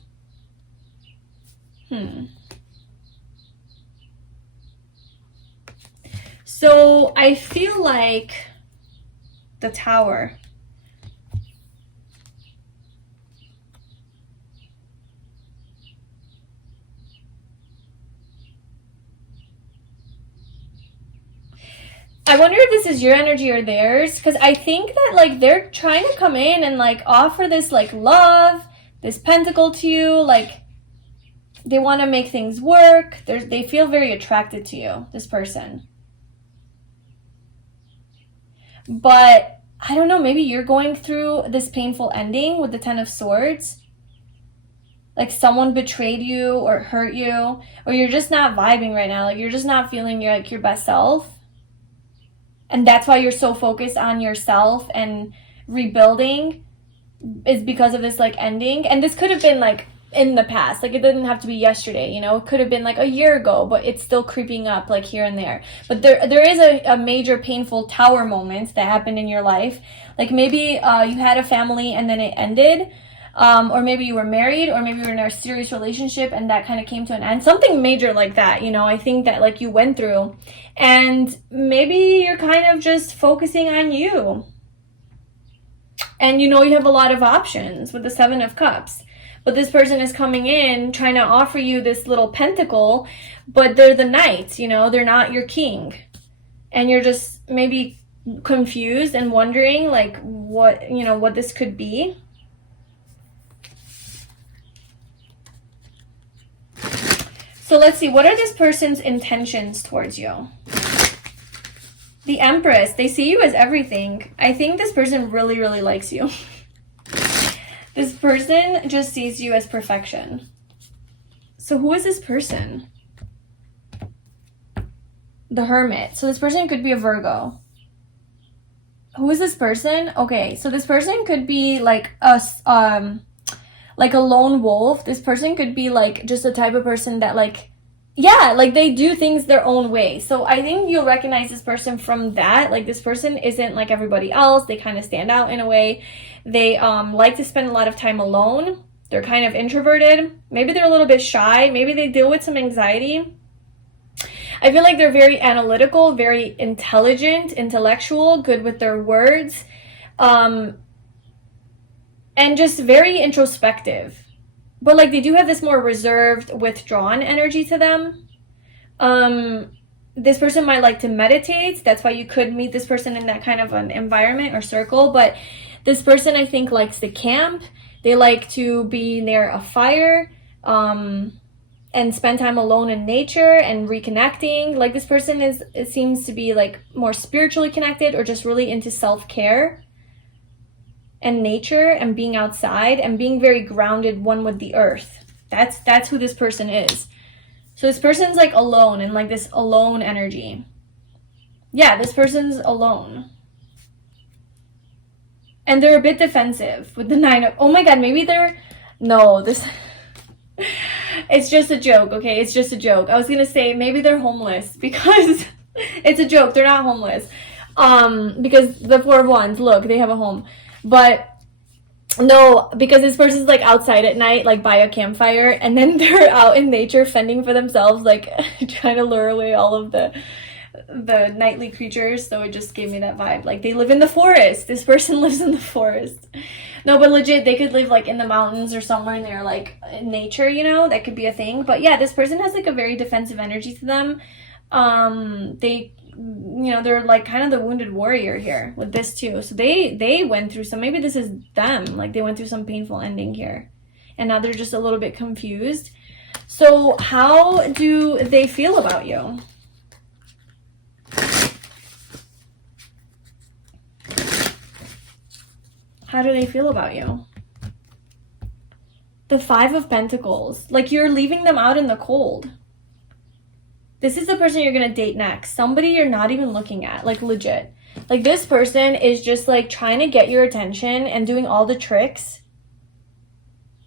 So I feel like the Tower. I wonder if this is your energy or theirs, because I think that like they're trying to come in and like offer this like love, this pentacle to you, like they want to make things work. They feel very attracted to you, this person. But I don't know, maybe you're going through this painful ending with the Ten of Swords. Like someone betrayed you or hurt you, or you're just not vibing right now. Like you're just not feeling your best self. And that's why you're so focused on yourself and rebuilding, is because of this like ending. And this could have been like in the past, like it didn't have to be yesterday, you know. It could have been like a year ago, but it's still creeping up like here and there. But there is a major painful Tower moment that happened in your life. Like maybe you had a family and then it ended, or maybe you were married, or maybe you were in a serious relationship and that kind of came to an end. Something major like that, you know, I think that like you went through. And maybe you're kind of just focusing on you. And you know, you have a lot of options with the Seven of Cups. But this person is coming in trying to offer you this little pentacle, but they're the knights, you know, they're not your king. And you're just maybe confused and wondering like what, you know, what this could be. So let's see, what are this person's intentions towards you? The Empress, they see you as everything. I think this person really, really likes you. This person just sees you as perfection. So who is this person? The Hermit. So this person could be a Virgo. Who is this person? Okay, so this person could be like a lone wolf. This person could be like just a type of person that like, yeah, like they do things their own way. So I think you'll recognize this person from that. Like this person isn't like everybody else. They kind of stand out in a way. They like to spend a lot of time alone. They're kind of introverted. Maybe they're a little bit shy. Maybe they deal with some anxiety. I feel like they're very analytical, very intelligent, intellectual, good with their words. And just very introspective. But like they do have this more reserved, withdrawn energy to them. This person might like to meditate. That's why you could meet this person in that kind of an environment or circle. But This person, I think, likes to camp. They like to be near a fire, and spend time alone in nature and reconnecting. Like, this person it seems to be like more spiritually connected, or just really into self-care and nature and being outside and being very grounded, one with the earth. That's who this person is. So this person's like alone, and like this alone energy. Yeah, this person's alone. And they're a bit defensive with the 9 of... Oh my god, maybe they're... No, this... It's just a joke, okay? It's just a joke. I was gonna say maybe they're homeless, because it's a joke. They're not homeless. Because the 4 of Wands, look, they have a home. But no, because this person's like outside at night, like by a campfire, and then they're out in nature fending for themselves, like trying to lure away all of the nightly creatures. So it just gave me that vibe. Like, they live in the forest. This person lives in the forest. No, but legit, they could live like in the mountains or somewhere near like nature, you know, that could be a thing. But yeah, this person has like a very defensive energy to them. They, you know, they're like kind of the wounded warrior here with this too. So they went through some, maybe this is them, like they went through some painful ending here, and now they're just a little bit confused. So how do they feel about you? How do they feel about you? The 5 of Pentacles. Like, you're leaving them out in the cold. This is the person you're going to date next. Somebody you're not even looking at. Like, legit. Like, this person is just, like, trying to get your attention and doing all the tricks.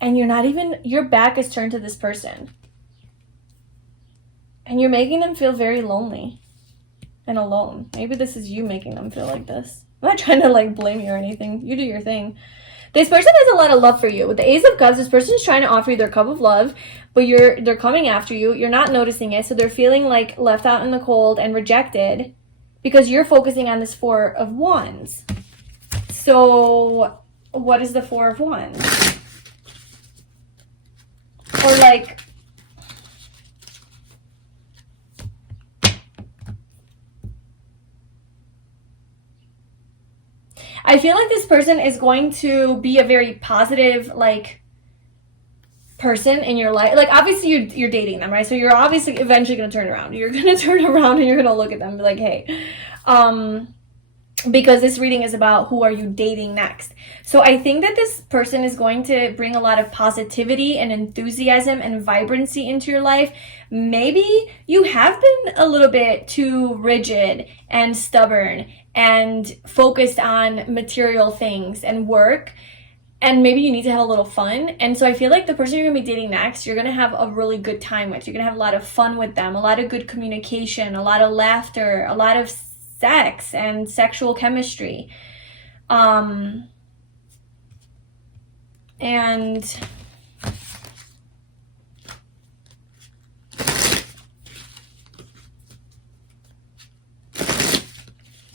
And you're not even... Your back is turned to this person. And you're making them feel very lonely. And alone. Maybe this is you making them feel like this. I'm not trying to like blame you or anything. You do your thing. This person has a lot of love for you. With the Ace of Cups, this person's trying to offer you their cup of love, but they're coming after you. You're not noticing it, so they're feeling like left out in the cold and rejected because you're focusing on this 4 of Wands. So what is the 4 of Wands? Or like... I feel like this person is going to be a very positive, like, person in your life. Like, obviously, you're dating them, right? So you're obviously eventually going to turn around. You're going to turn around and you're going to look at them and be like, hey. Because this reading is about who are you dating next. So I think that this person is going to bring a lot of positivity and enthusiasm and vibrancy into your life. Maybe you have been a little bit too rigid and stubborn and focused on material things and work, and maybe you need to have a little fun. And so I feel like the person you're going to be dating next, you're going to have a really good time with. You're going to have a lot of fun with them, a lot of good communication, a lot of laughter, a lot of sex and sexual chemistry. And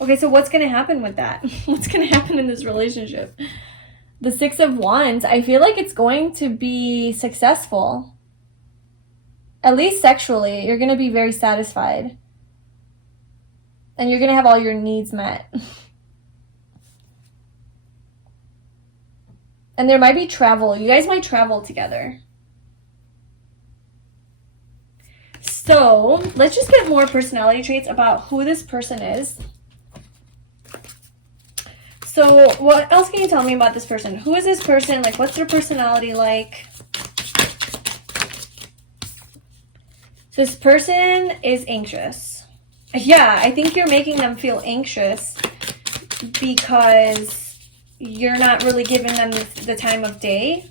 okay, so what's going to happen with that? What's going to happen in this relationship? The 6 of Wands, I feel like it's going to be successful. At least sexually, you're going to be very satisfied. And you're going to have all your needs met. And there might be travel. You guys might travel together. So, let's just get more personality traits about who this person is. So, what else can you tell me about this person? Who is this person? Like, what's their personality like? This person is anxious. Yeah, I think you're making them feel anxious because you're not really giving them the time of day.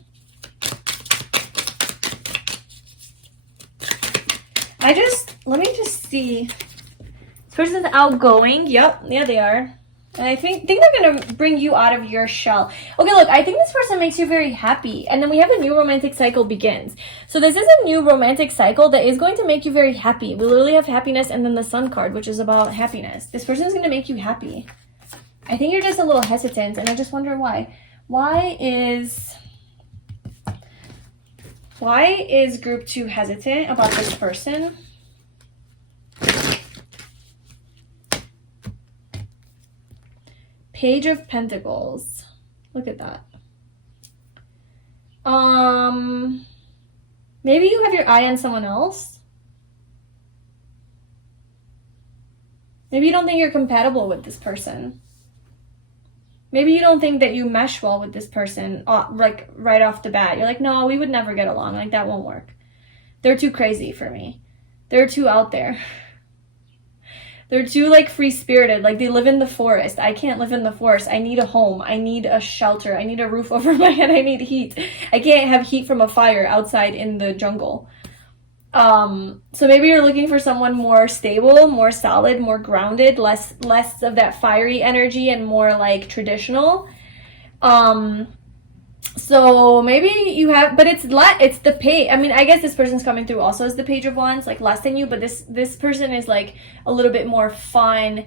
Let me just see. This person's outgoing. Yep, yeah, they are. And I think they're going to bring you out of your shell. Okay, look, I think this person makes you very happy. And then we have a new romantic cycle begins. So this is a new romantic cycle that is going to make you very happy. We literally have happiness and then the Sun card, which is about happiness. This person is going to make you happy. I think you're just a little hesitant, and I just wonder why. Why is group 2 hesitant about this person? Page of Pentacles. Look at that. Maybe you have your eye on someone else. Maybe you don't think you're compatible with this person. Maybe you don't think that you mesh well with this person, like right off the bat. You're like, no, we would never get along. Like, that won't work. They're too crazy for me. They're too out there. They're too, like, free-spirited. Like, they live in the forest. I can't live in the forest. I need a home. I need a shelter. I need a roof over my head. I need heat. I can't have heat from a fire outside in the jungle. So maybe you're looking for someone more stable, more solid, more grounded, less of that fiery energy and more like traditional. So maybe you have, but it's the page. I mean, I guess this person's coming through also as the Page of Wands, like less than you, but this person is like a little bit more fun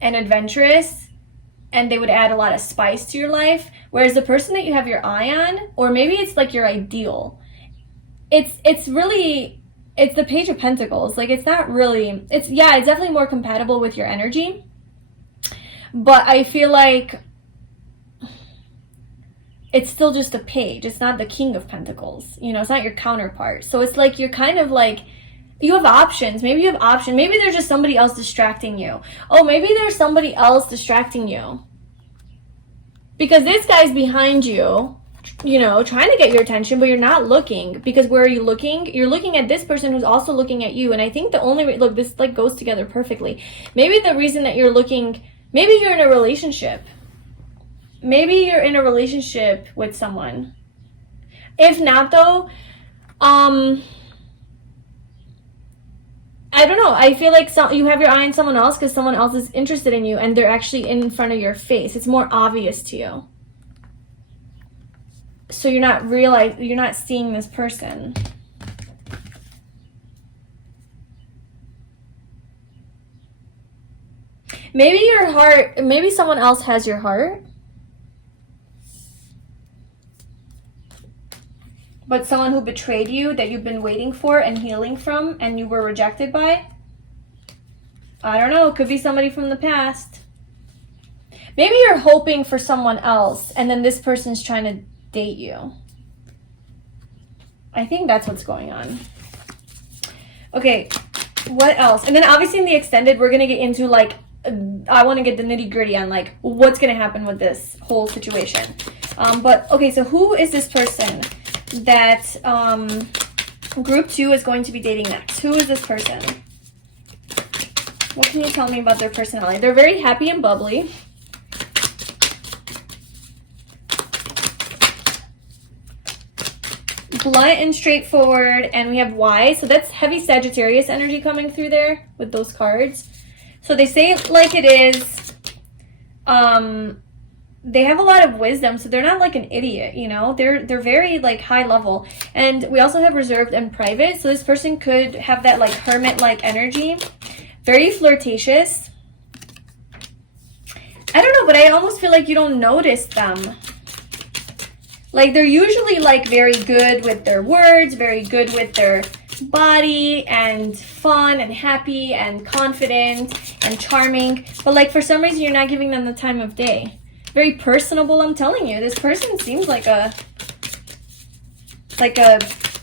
and adventurous, and they would add a lot of spice to your life. Whereas the person that you have your eye on, or maybe it's like your ideal, it's really, it's the Page of Pentacles. Like, it's not really, it's definitely more compatible with your energy, but I feel like it's still just a page. It's not the King of Pentacles. You know, it's not your counterpart. So it's like you're kind of like, you have options. Maybe you have options. Maybe there's just somebody else distracting you. Oh, maybe there's somebody else distracting you. Because this guy's behind you, you know, trying to get your attention, but you're not looking. Because where are you looking? You're looking at this person who's also looking at you. And I think the only, look, this like goes together perfectly. Maybe the reason that you're looking, maybe you're in a relationship. Maybe you're in a relationship with someone. If not, though, I don't know. I feel like you have your eye on someone else because someone else is interested in you and they're actually in front of your face. It's more obvious to you. So you're not seeing this person. Maybe your heart, maybe someone else has your heart. But someone who betrayed you, that you've been waiting for and healing from, and you were rejected by? I don't know. It could be somebody from the past. Maybe you're hoping for someone else, and then this person's trying to date you. I think that's what's going on. Okay, what else? And then obviously in the extended, we're going to get into, like, I want to get the nitty-gritty on, like, what's going to happen with this whole situation. But, okay, so who is this person that group 2 is going to be dating next? Who is this person? What can you tell me about their personality? They're very happy and bubbly. Blunt and straightforward, and we have wise. So that's heavy Sagittarius energy coming through there with those cards. So they say it like it is. They have a lot of wisdom, so they're not like an idiot, you know? They're very, like, high level. And we also have reserved and private, so this person could have that, like, hermit-like energy. Very flirtatious. I don't know, but I almost feel like you don't notice them. Like, they're usually, like, very good with their words, very good with their body, and fun, and happy, and confident, and charming. But, like, for some reason, you're not giving them the time of day. Very personable, I'm telling you. This person seems like a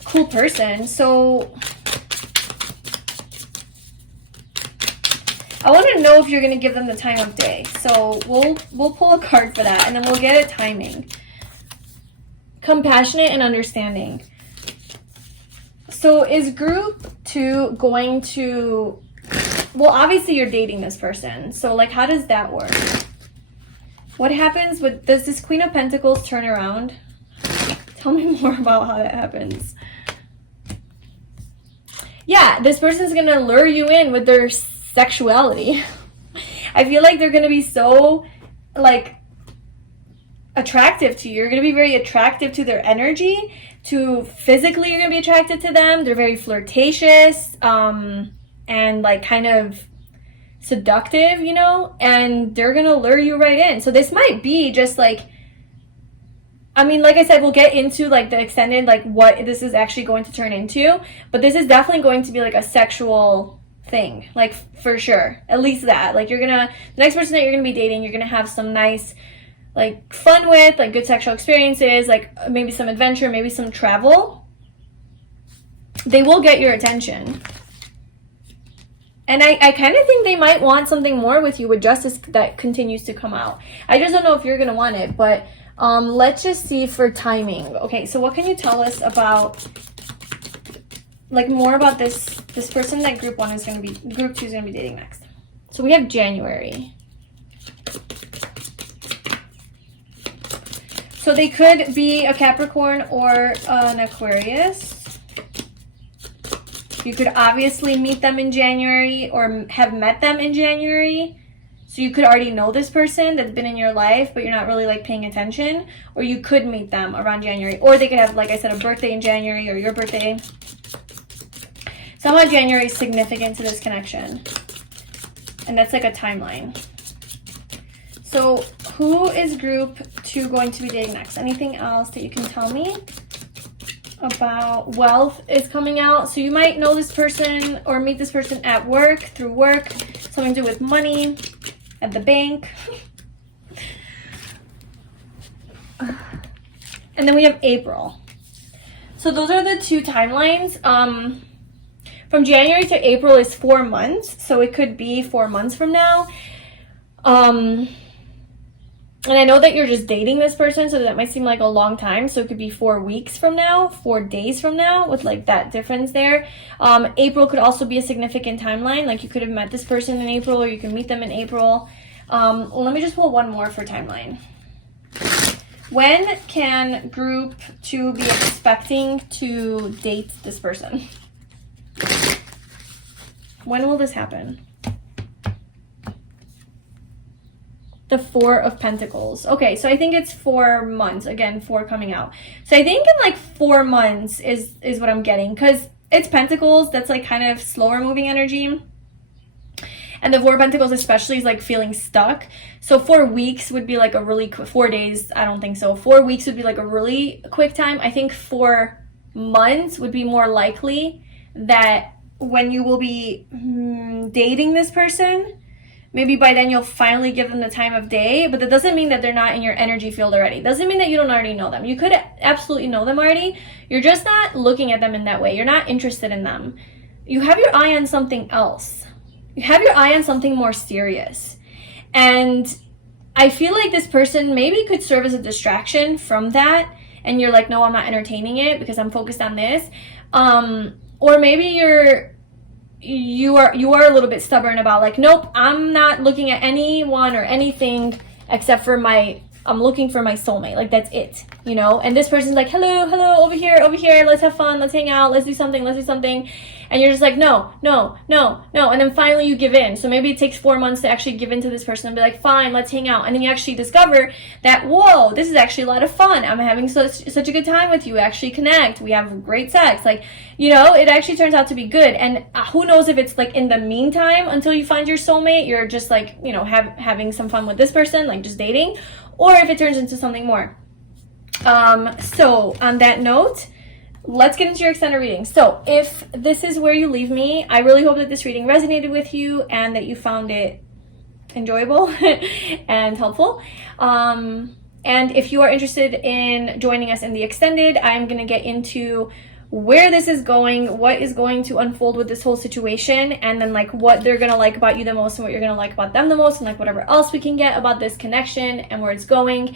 cool person. So I want to know if you're going to give them the time of day. So we'll pull a card for that, and then we'll get a timing. Compassionate and understanding. So is group 2 going to, well, obviously you're dating this person. So, like, how does that work? What happens with, does this Queen of Pentacles turn around? Tell me more about how that happens. Yeah, this person's going to lure you in with their sexuality. I feel like they're going to be so, like, attractive to you. You're going to be very attractive to their energy. To physically, you're going to be attracted to them. They're very flirtatious, and, like, kind of seductive, you know, and they're gonna lure you right in. So this might be just like, I mean, like I said, we'll get into like the extended, like what this is actually going to turn into, but this is definitely going to be like a sexual thing, like for sure. At least that, like, you're gonna, the next person that you're gonna be dating, you're gonna have some nice like fun with, like good sexual experiences, like maybe some adventure, maybe some travel, they will get your attention. And I kind of think they might want something more with you with justice that continues to come out. I just don't know if you're going to want it, but let's just see for timing. Okay, so what can you tell us about, like, more about this person that group 2 is going to be dating next? So we have January. So they could be a Capricorn or an Aquarius. You could obviously meet them in January or have met them in January. So you could already know this person that's been in your life, but you're not really like paying attention. Or you could meet them around January. Or they could have, like I said, a birthday in January or your birthday. Somehow January is significant to this connection. And that's like a timeline. So who is group 2 going to be dating next? Anything else that you can tell me? About wealth is coming out. So you might know this person or meet this person at work, through work, something to do with money, at the bank. And then we have April. So those are the 2 timelines. From January to April is 4 months. So it could be 4 months from now. And I know that you're just dating this person, so that might seem like a long time. So it could be 4 weeks from now, 4 days from now, with like that difference there. April could also be a significant timeline. Like you could have met this person in April, or you can meet them in April. Let me just pull one more for timeline. When can group 2 be expecting to date this person? When will this happen? The 4 of Pentacles. Okay, so I think it's 4 months. Again, 4 coming out. So I think in like 4 months is what I'm getting, because it's Pentacles. That's like kind of slower moving energy. And the 4 of Pentacles especially is like feeling stuck. So 4 weeks would be like a really quick, 4 days, I don't think so. 4 weeks would be like a really quick time. I think 4 months would be more likely that when you will be dating this person. Maybe by then you'll finally give them the time of day, but that doesn't mean that they're not in your energy field already. Doesn't mean that you don't already know them. You could absolutely know them already. You're just not looking at them in that way. You're not interested in them. You have your eye on something else. You have your eye on something more serious. And I feel like this person maybe could serve as a distraction from that. And you're like, no, I'm not entertaining it because I'm focused on this. Or maybe you are a little bit stubborn about like, nope, I'm not looking at anyone or anything except for I'm looking for my soulmate. Like that's it, you know? And this person's like, hello, over here, let's have fun, let's hang out, let's do something. And you're just like, no. And then finally you give in. So maybe it takes 4 months to actually give in to this person and be like, fine, let's hang out. And then you actually discover that, whoa, this is actually a lot of fun. I'm having such a good time with you. We actually connect. We have great sex. Like, you know, it actually turns out to be good. And who knows if it's like in the meantime, until you find your soulmate, you're just like, you know, having some fun with this person, like just dating, or if it turns into something more. So on that note, let's get into your extended reading. So if this is where you leave me, I really hope that this reading resonated with you and that you found it enjoyable and helpful. And if you are interested in joining us in the extended, I'm going to get into where this is going, what is going to unfold with this whole situation, and then like what they're going to like about you the most and what you're going to like about them the most, and like whatever else we can get about this connection and where it's going.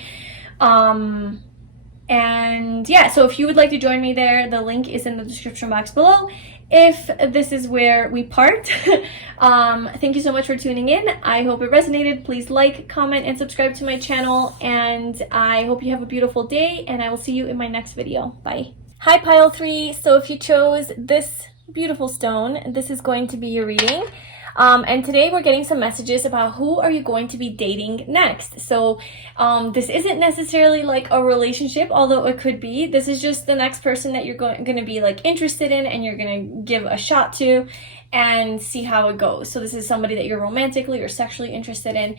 And yeah, so if you would like to join me there, the link is in the description box below. If this is where we part, thank you so much for tuning in. I hope it resonated. Please like, comment, and subscribe to my channel. And I hope you have a beautiful day, and I will see you in my next video. Bye. Hi, Pile 3. So if you chose this beautiful stone, this is going to be your reading. And today we're getting some messages about who are you going to be dating next. So this isn't necessarily like a relationship, although it could be. This is just the next person that you're going to be like interested in, and you're going to give a shot to and see how it goes. So this is somebody that you're romantically or sexually interested in.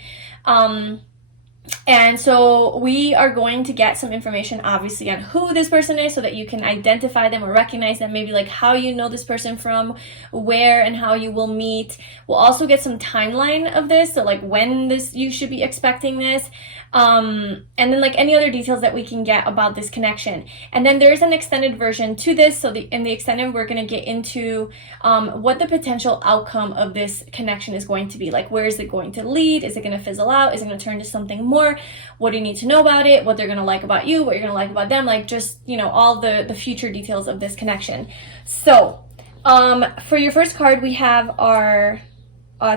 And so we are going to get some information obviously on who this person is so that you can identify them or recognize them, maybe like how you know this person from, where and how you will meet. We'll also get some timeline of this, so like when you should be expecting this. and then like any other details that we can get about this connection. And then there's an extended version to this. So in the extended, we're going to get into what the potential outcome of this connection is going to be. Like, where is it going to lead? Is it going to fizzle out? Is it going to turn to something more? What do you need to know about it? What they're going to like about you? What you're going to like about them? Like, just, you know, all the future details of this connection. So for your first card, we have our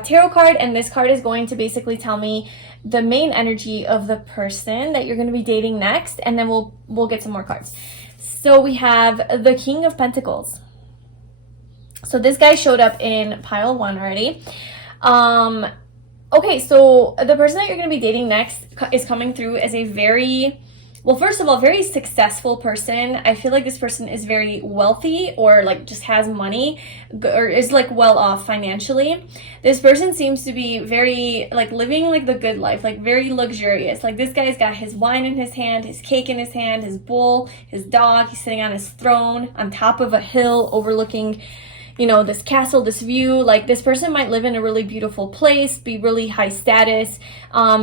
tarot card, and this card is going to basically tell me the main energy of the person that you're going to be dating next, and then we'll get some more cards. So we have the King of Pentacles. So this guy showed up in pile 1 already. Okay, so the person that you're going to be dating next is coming through as a very, well, first of all, very successful person. I feel like this person is very wealthy, or like just has money, or is like well off financially. This person seems to be very like living like the good life, like very luxurious. Like this guy's got his wine in his hand, his cake in his hand, his bull, his dog. He's sitting on his throne on top of a hill overlooking, you know, this castle, this view. Like this person might live in a really beautiful place, be really high status.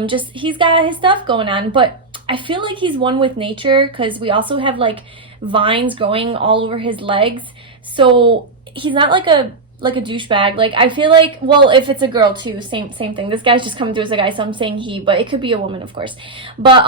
Just he's got his stuff going on, but I feel like he's one with nature, because we also have like vines growing all over his legs. So he's not like a douchebag. Like I feel like, well, if it's a girl too, same thing. This guy's just coming through as a guy, so I'm saying he, but it could be a woman, of course. But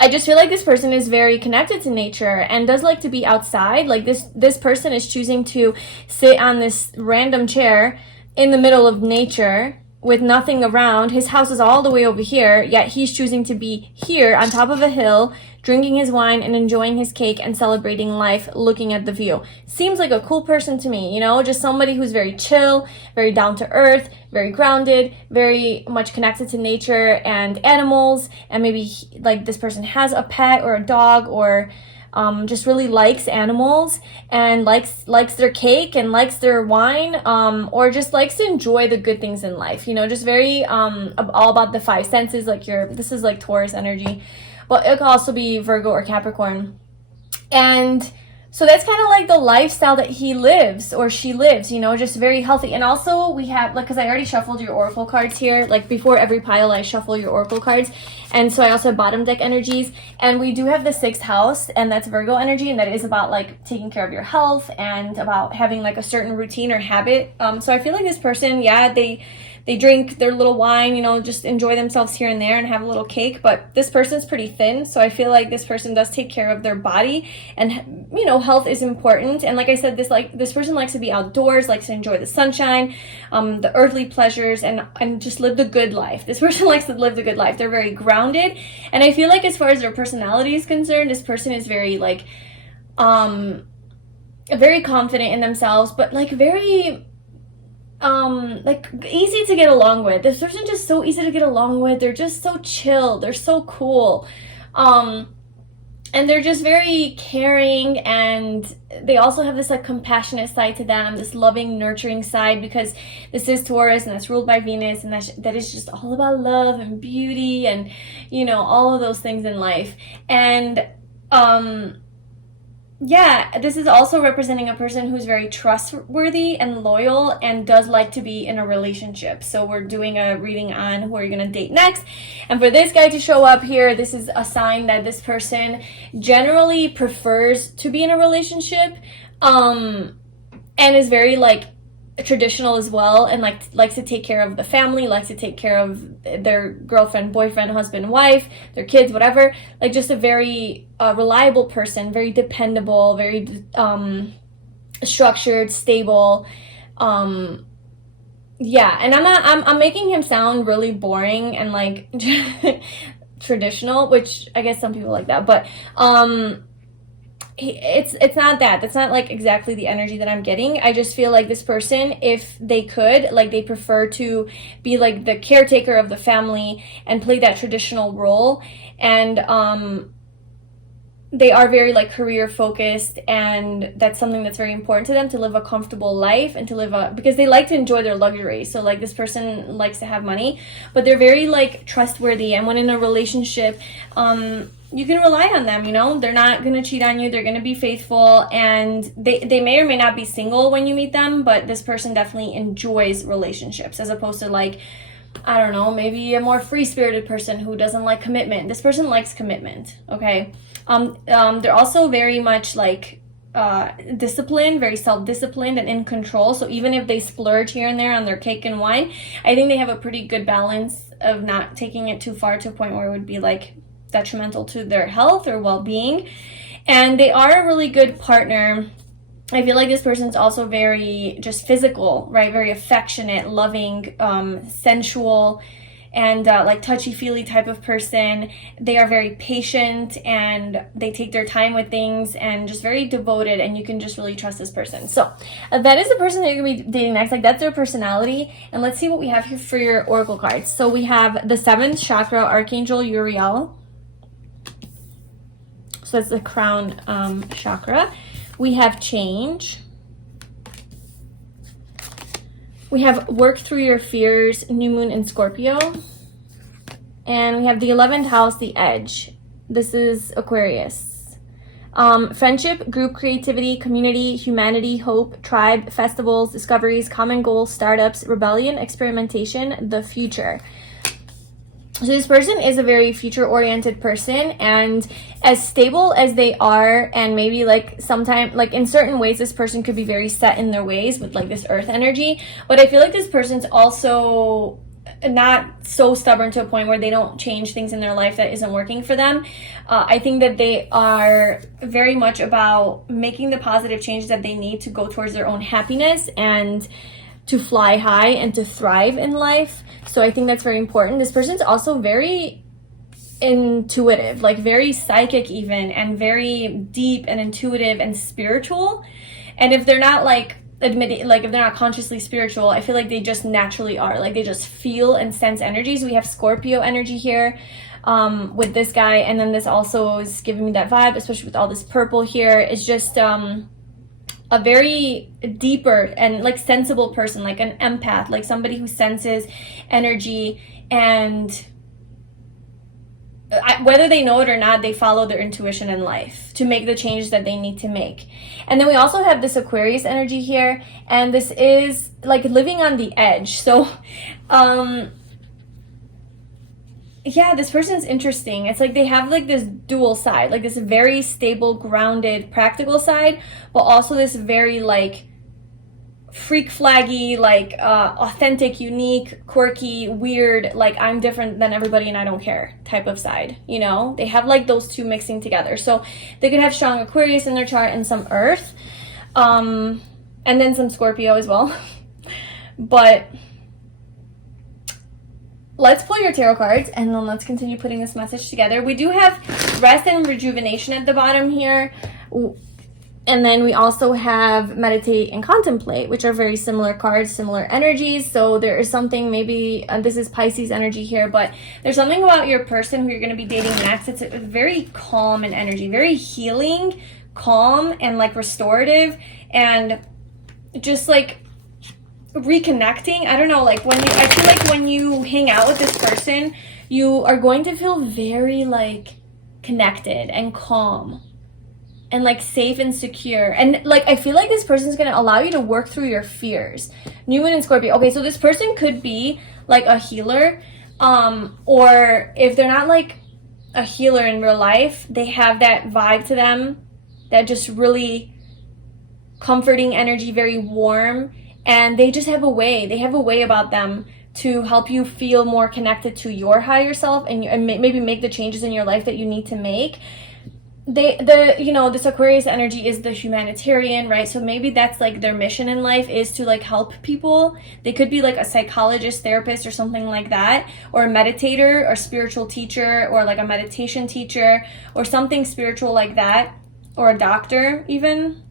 I just feel like this person is very connected to nature and does like to be outside. Like this person is choosing to sit on this random chair in the middle of nature with nothing around. His house is all the way over here, yet he's choosing to be here on top of a hill, drinking his wine and enjoying his cake and celebrating life, looking at the view. Seems like a cool person to me, you know, just somebody who's very chill, very down to earth, very grounded, very much connected to nature and animals. And maybe like this person has a pet or a dog, or just really likes animals and likes their cake and likes their wine, or just likes to enjoy the good things in life, you know, just very all about the 5 senses. Like this is like Taurus energy, but it could also be Virgo or Capricorn. And so that's kind of like the lifestyle that he lives or she lives, you know, just very healthy. And also we have, like, because I already shuffled your oracle cards here, like before every pile I shuffle your oracle cards. And so I also have bottom deck energies, and we do have the 6th house, and that's Virgo energy, and that is about like taking care of your health and about having like a certain routine or habit. So I feel like this person, yeah, they drink their little wine, you know, just enjoy themselves here and there and have a little cake. But this person's pretty thin, so I feel like this person does take care of their body, and, you know, health is important. And like I said, this person likes to be outdoors, likes to enjoy the sunshine, the earthly pleasures, and just live the good life. This person likes to live the good life. They're very grounded, and I feel like as far as their personality is concerned, this person is very like very confident in themselves, but like very like easy to get along with. This person is just so easy to get along with. They're just so chill. They're so cool. And they're just very caring, and they also have this like compassionate side to them, this loving, nurturing side, because this is Taurus and that's ruled by Venus, and that is just all about love and beauty and, you know, all of those things in life. And yeah, this is also representing a person who's very trustworthy and loyal and does like to be in a relationship. So we're doing a reading on who you're going to date next. And for this guy to show up here, this is a sign that this person generally prefers to be in a relationship, and is very like traditional as well, and likes to take care of the family, likes to take care of their girlfriend, boyfriend, husband, wife, their kids, whatever. Like just a very reliable person, very dependable, very structured, stable. Yeah, and I'm making him sound really boring and like traditional, which I guess some people like that, but it's not that. That's not like exactly the energy that I'm getting. I just feel like this person, if they could, like they prefer to be like the caretaker of the family and play that traditional role. And they are very like career focused, and that's something that's very important to them, to live a comfortable life and to live because they like to enjoy their luxury. So like this person likes to have money, but they're very like trustworthy, and when in a relationship, you can rely on them, you know, they're not going to cheat on you. They're going to be faithful, and they may or may not be single when you meet them, but this person definitely enjoys relationships, as opposed to like I don't know, maybe a more free-spirited person who doesn't like commitment. This person likes commitment, okay? They're also very much like disciplined, very self-disciplined and in control. So even if they splurge here and there on their cake and wine, I think they have a pretty good balance of not taking it too far to a point where it would be like detrimental to their health or well-being. And they are a really good partner. I feel like this person's also very just physical, right? Very affectionate, loving, sensual, and like touchy-feely type of person. They are very patient and they take their time with things and just very devoted, and you can just really trust this person. So that is the person that you're going to be dating next. Like, that's their personality. And let's see what we have here for your oracle cards. So we have the 7th chakra, Archangel Uriel. So that's the crown chakra. We have change. We have work through your fears, new moon in Scorpio. And we have the 11th house, the edge. This is Aquarius. Friendship, group creativity, community, humanity, hope, tribe, festivals, discoveries, common goals, startups, rebellion, experimentation, the future. So this person is a very future-oriented person, and as stable as they are, and maybe like sometimes, like in certain ways, this person could be very set in their ways with like this earth energy, but I feel like this person's also not so stubborn to a point where they don't change things in their life that isn't working for them. I think that they are very much about making the positive changes that they need to go towards their own happiness and to fly high and to thrive in life. So I think that's very important. This person's also very intuitive, like very psychic even, and very deep and intuitive and spiritual. And if they're not like admitting, like if they're not consciously spiritual, I feel like they just naturally are. Like they just feel and sense energies. We have Scorpio energy here with this guy, and then this also is giving me that vibe, especially with all this purple here. It's just a very deeper and like sensible person, like an empath, like somebody who senses energy, and whether they know it or not, they follow their intuition in life to make the changes that they need to make. And then we also have this Aquarius energy here, and this is like living on the edge. So yeah, this person's interesting. It's like they have like this dual side, like this very stable, grounded, practical side, but also this very like freak flaggy, like authentic, unique, quirky, weird, like I'm different than everybody and I don't care type of side, you know? They have like those two mixing together. So they could have strong Aquarius in their chart and some Earth, and then some Scorpio as well. But let's pull your tarot cards and then let's continue putting this message together. We do have rest and rejuvenation at the bottom here. And then we also have meditate and contemplate, which are very similar cards, similar energies. So there is something, maybe this is Pisces energy here, but there's something about your person who you're going to be dating next. It's very calm in energy, very healing, calm, and like restorative, and just like reconnecting. I don't know, like I feel like when you hang out with this person, you are going to feel very like connected and calm and like safe and secure. And like I feel like this person is going to allow you to work through your fears. New Moon in Scorpio. Okay, so this person could be like a healer, or if they're not like a healer in real life, they have that vibe to them, that just really comforting energy, very warm. And they just have a way about them to help you feel more connected to your higher self, and maybe make the changes in your life that you need to make. This Aquarius energy is the humanitarian, right? So maybe that's like their mission in life, is to like help people. They could be like a psychologist, therapist, or something like that, or a meditator or spiritual teacher, or like a meditation teacher or something spiritual like that, or a doctor even.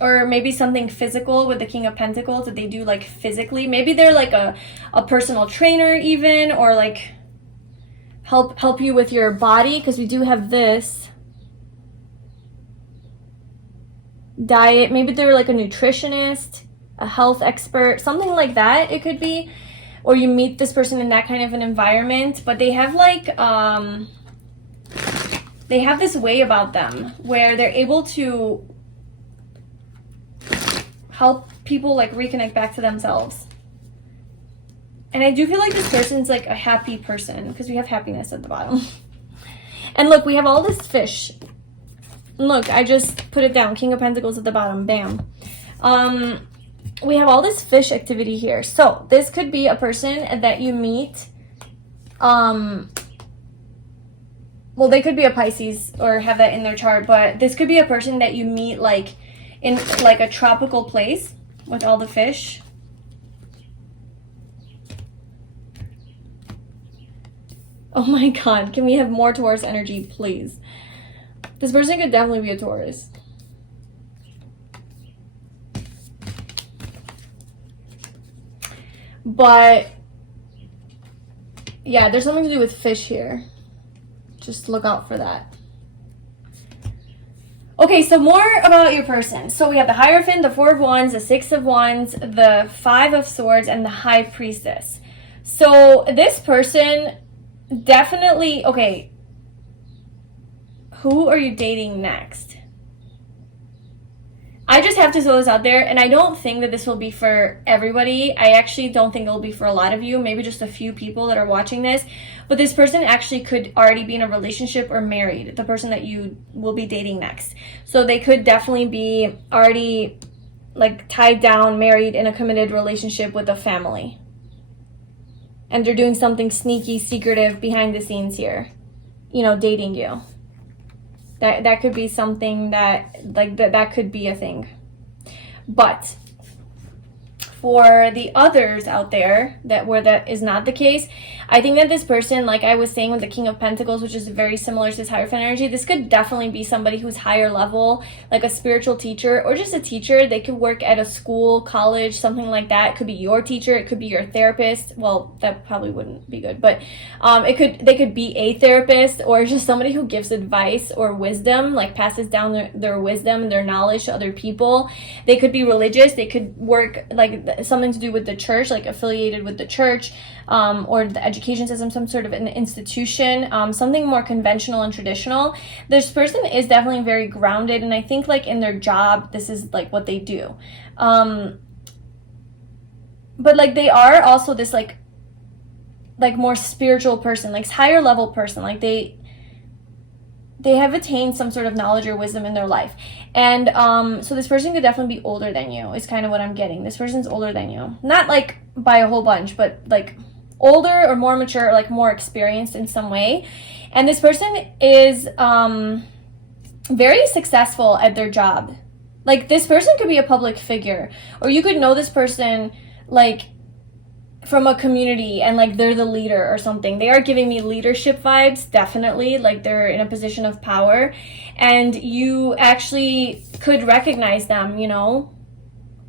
Or maybe something physical with the King of Pentacles that they do like physically. Maybe they're like a personal trainer even, or like help you with your body, because we do have this diet. Maybe they're like a nutritionist, a health expert, something like that it could be. Or you meet this person in that kind of an environment, but they have like they have this way about them where they're able to help people like reconnect back to themselves. And I do feel like this person's like a happy person because we have happiness at the bottom. And look, we have all this fish. Look, I just put it down. King of Pentacles at the bottom. Bam. We have all this fish activity here. So this could be a person that you meet. Well, they could be a Pisces or have that in their chart, but this could be a person that you meet like in like a tropical place with all the fish. Oh my God, can we have more Taurus energy, please? This person could definitely be a Taurus. But yeah, there's something to do with fish here. Just look out for that. Okay, so more about your person. So we have the Hierophant, the Four of Wands, the Six of Wands, the Five of Swords, and the High Priestess. So this person definitely, okay, who are you dating next? I just have to throw this out there, and I don't think that this will be for everybody. I actually don't think it'll be for a lot of you, maybe just a few people that are watching this. But this person actually could already be in a relationship or married, the person that you will be dating next. So they could definitely be already like tied down, married, in a committed relationship with a family. And they're doing something sneaky, secretive behind the scenes here, you know, dating you. That could be something that, like, that could be a thing. But for the others out there where that is not the case, I think that this person, like I was saying with the King of Pentacles, which is very similar to this Hierophant energy, this could definitely be somebody who's higher level, like a spiritual teacher or just a teacher. They could work at a school, college, something like that. It could be your teacher. It could be your therapist. Well, that probably wouldn't be good, but they could be a therapist or just somebody who gives advice or wisdom, like passes down their wisdom and their knowledge to other people. They could be religious. They could work like something to do with the church, like affiliated with the church, or the education system, some sort of an institution, something more conventional and traditional. This person is definitely very grounded, and I think like in their job, this is like what they do. But like they are also this like more spiritual person, like higher level person, like they have attained some sort of knowledge or wisdom in their life. And so this person could definitely be older than you, is kind of what I'm getting. This person's older than you. Not like by a whole bunch, but like older or more mature or like more experienced in some way. And this person is very successful at their job. Like this person could be a public figure, or you could know this person like from a community and like they're the leader or something. They are giving me leadership vibes, definitely, like they're in a position of power, and you actually could recognize them, you know,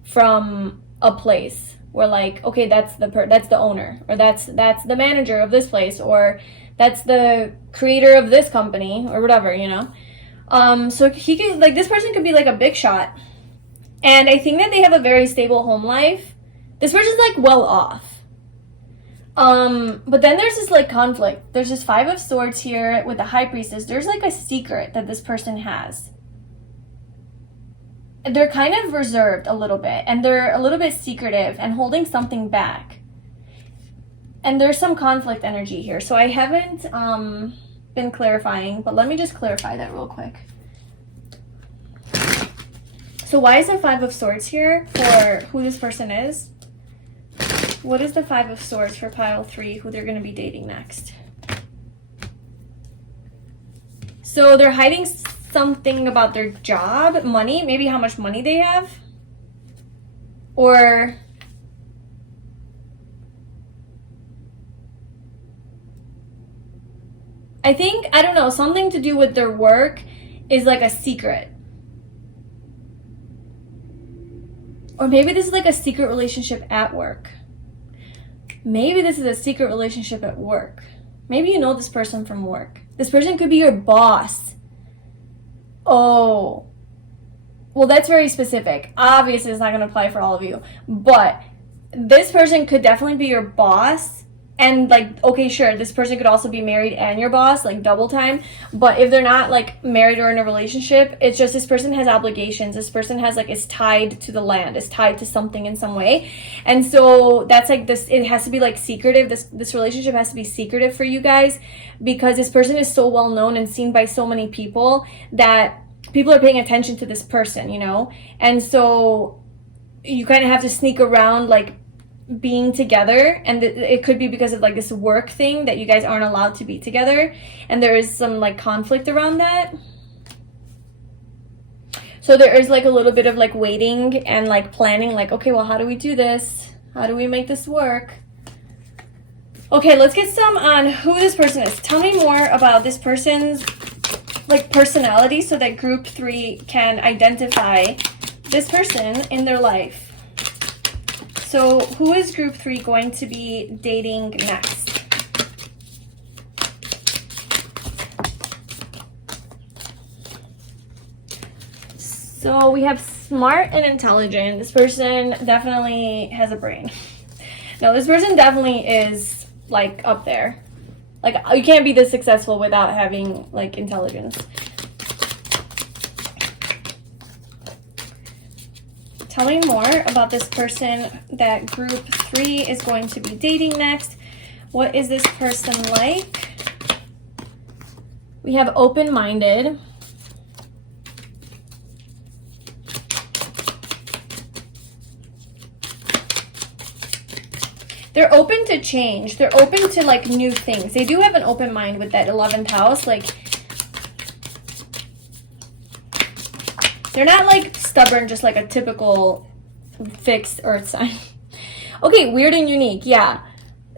from a place where like, okay, that's the owner, or that's the manager of this place, or that's the creator of this company or whatever, you know. So he could, like, this person could be like a big shot, and I think that they have a very stable home life. This person's like well off. But then there's this like conflict. There's this Five of Swords here with the High Priestess. There's like a secret that this person has. They're kind of reserved a little bit, and they're a little bit secretive and holding something back. And there's some conflict energy here. So I haven't been clarifying, but let me just clarify that real quick. So why is the Five of Swords here for who this person is? What is the Five of Swords for pile 3, who they're going to be dating next? So they're hiding something about their job, money, maybe how much money they have. Or I think, I don't know, something to do with their work is like a secret. Or maybe this is like a secret relationship at work. Maybe this is a secret relationship at work. Maybe you know this person from work. This person could be your boss. Oh. Well, that's very specific. Obviously, it's not going to apply for all of you. But this person could definitely be your boss And like, okay, sure, this person could also be married and your boss, like double time. But if they're not like married or in a relationship, it's just this person has obligations. This person has like, is tied to the land, is tied to something in some way. And so that's like this, it has to be like secretive. This relationship has to be secretive for you guys, because this person is so well known and seen by so many people that people are paying attention to this person, you know? And so you kind of have to sneak around like being together, and it could be because of like this work thing that you guys aren't allowed to be together, and there is some like conflict around that. So there is like a little bit of like waiting and like planning, like, okay, well, how do we do this? How do we make this work? Okay, let's get some on who this person is. Tell me more about this person's like personality so that group 3 can identify this person in their life. So who is group 3 going to be dating next? So we have smart and intelligent. This person definitely has a brain. No, this person definitely is like up there. Like, you can't be this successful without having like intelligence. Tell me more about this person that group 3 is going to be dating next. What is this person like? We have open-minded. They're open to change. They're open to like new things. They do have an open mind with that 11th house. Like, they're not like stubborn, just like a typical fixed earth sign. Okay, weird and unique. Yeah,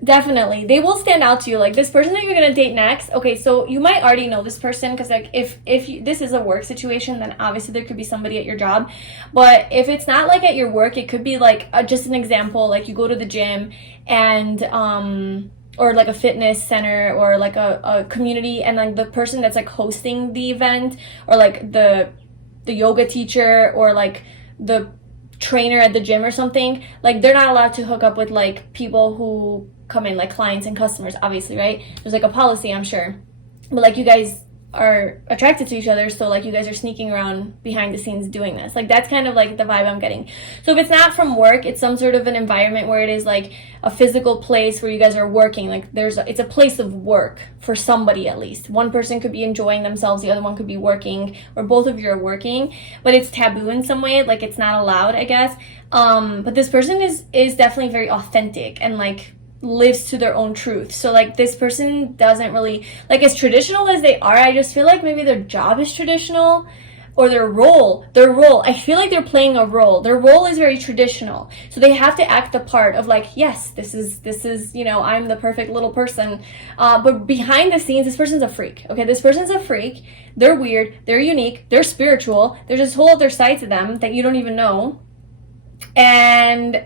definitely. They will stand out to you. Like this person that you're going to date next. Okay, so you might already know this person, because like if this is a work situation, then obviously there could be somebody at your job. But if it's not like at your work, it could be like just an example, like you go to the gym and or like a fitness center or like a community, and like the person that's like hosting the event, or like the yoga teacher, or like the trainer at the gym or something, like they're not allowed to hook up with like people who come in, like clients and customers, obviously, right? There's like a policy, I'm sure, but like you guys are attracted to each other, so like you guys are sneaking around behind the scenes doing this. Like that's kind of like the vibe I'm getting. So if it's not from work, it's some sort of an environment where it is like a physical place where you guys are working. Like it's a place of work for somebody, at least. One person could be enjoying themselves, the other one could be working, or both of you are working, but it's taboo in some way, like it's not allowed, I guess. But this person is definitely very authentic and like lives to their own truth. So like this person doesn't really, like, as traditional as they are, I just feel like maybe their job is traditional, or their role, I feel like they're playing a role. Their role is very traditional, so they have to act the part of like, yes, this is you know, I'm the perfect little person, but behind the scenes, this person's a freak. Okay, this person's a freak. They're weird, they're unique, they're spiritual, there's this whole other side to them that you don't even know, and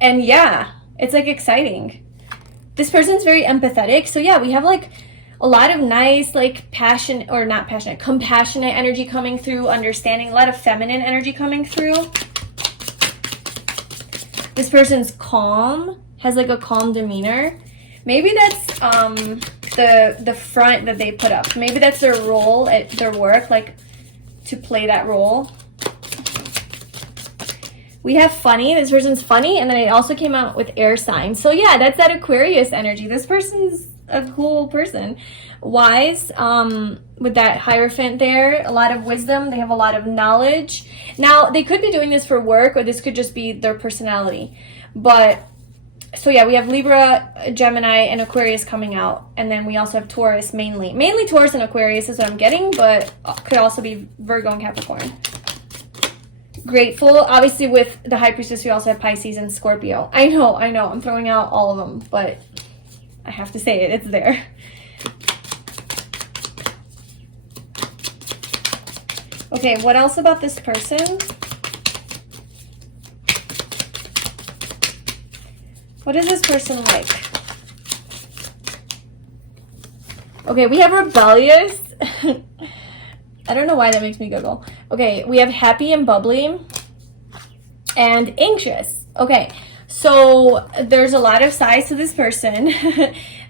yeah, it's like exciting. This person's very empathetic. So yeah, we have like a lot of nice, like compassionate energy coming through, understanding, a lot of feminine energy coming through. This person's calm, has like a calm demeanor. Maybe that's the front that they put up. Maybe that's their role at their work, like to play that role. We have funny. This person's funny, and then it also came out with air signs. So yeah, that's that Aquarius energy. This person's a cool person. Wise, with that Hierophant there, a lot of wisdom. They have a lot of knowledge. Now, they could be doing this for work, or this could just be their personality. But, so yeah, we have Libra, Gemini, and Aquarius coming out. And then we also have Taurus mainly. Mainly Taurus and Aquarius is what I'm getting, but could also be Virgo and Capricorn. Grateful. Obviously, with the High Priestess, we also have Pisces and Scorpio. I know. I'm throwing out all of them, but I have to say it. It's there. Okay, what else about this person? What is this person like? Okay, we have rebellious. I don't know why that makes me giggle. Okay, we have happy and bubbly and anxious. Okay, So there's a lot of sides to this person.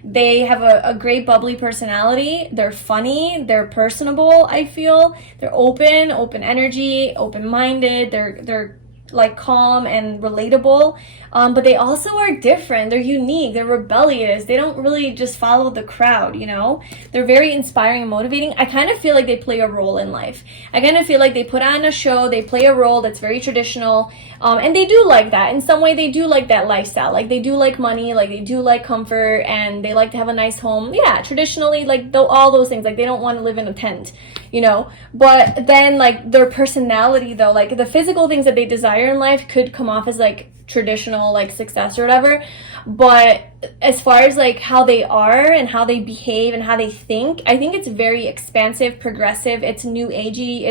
They have a great bubbly personality. They're funny. They're personable, I feel. They're open energy, open-minded. They're like calm and relatable. But they also are different. They're unique. They're rebellious. They don't really just follow the crowd, you know? They're very inspiring and motivating. I kind of feel like they play a role in life. I kind of feel like they put on a show. They play a role that's very traditional. And they do like that. In some way, they do like that lifestyle. Like, they do like money. Like, they do like comfort. And they like to have a nice home. Yeah, traditionally, like, all those things. Like, they don't want to live in a tent, you know? But then, like, their personality, though, like, the physical things that they desire in life could come off as, like, traditional, like, success or whatever. But as far as, like, how they are and how they behave and how they think, I think it's very expansive, progressive. It's new agey.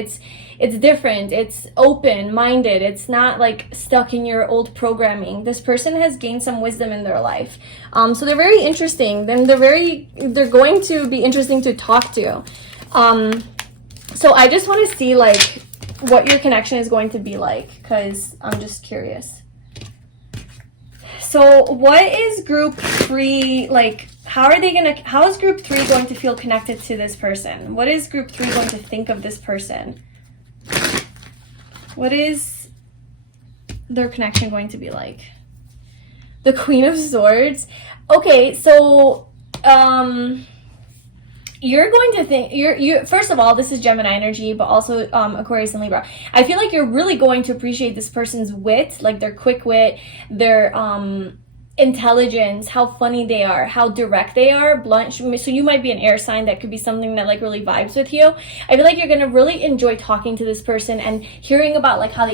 It's different. It's open-minded. It's not, like, stuck in your old programming. This person has gained some wisdom in their life. So they're very interesting. Then they're going to be interesting to talk to. So I just want to see, like, what your connection is going to be like, because I'm just curious. So what is group 3, like, how is group 3 going to feel connected to this person? What is group 3 going to think of this person? What is their connection going to be like? The Queen of Swords. Okay, so you're going to think, first of all, this is Gemini energy, but also Aquarius and Libra. I feel like you're really going to appreciate this person's wit, like their quick wit, their intelligence, how funny they are, how direct they are, blunt. So you might be an air sign. That could be something that, like, really vibes with you. I feel like you're gonna really enjoy talking to this person and hearing about, like, how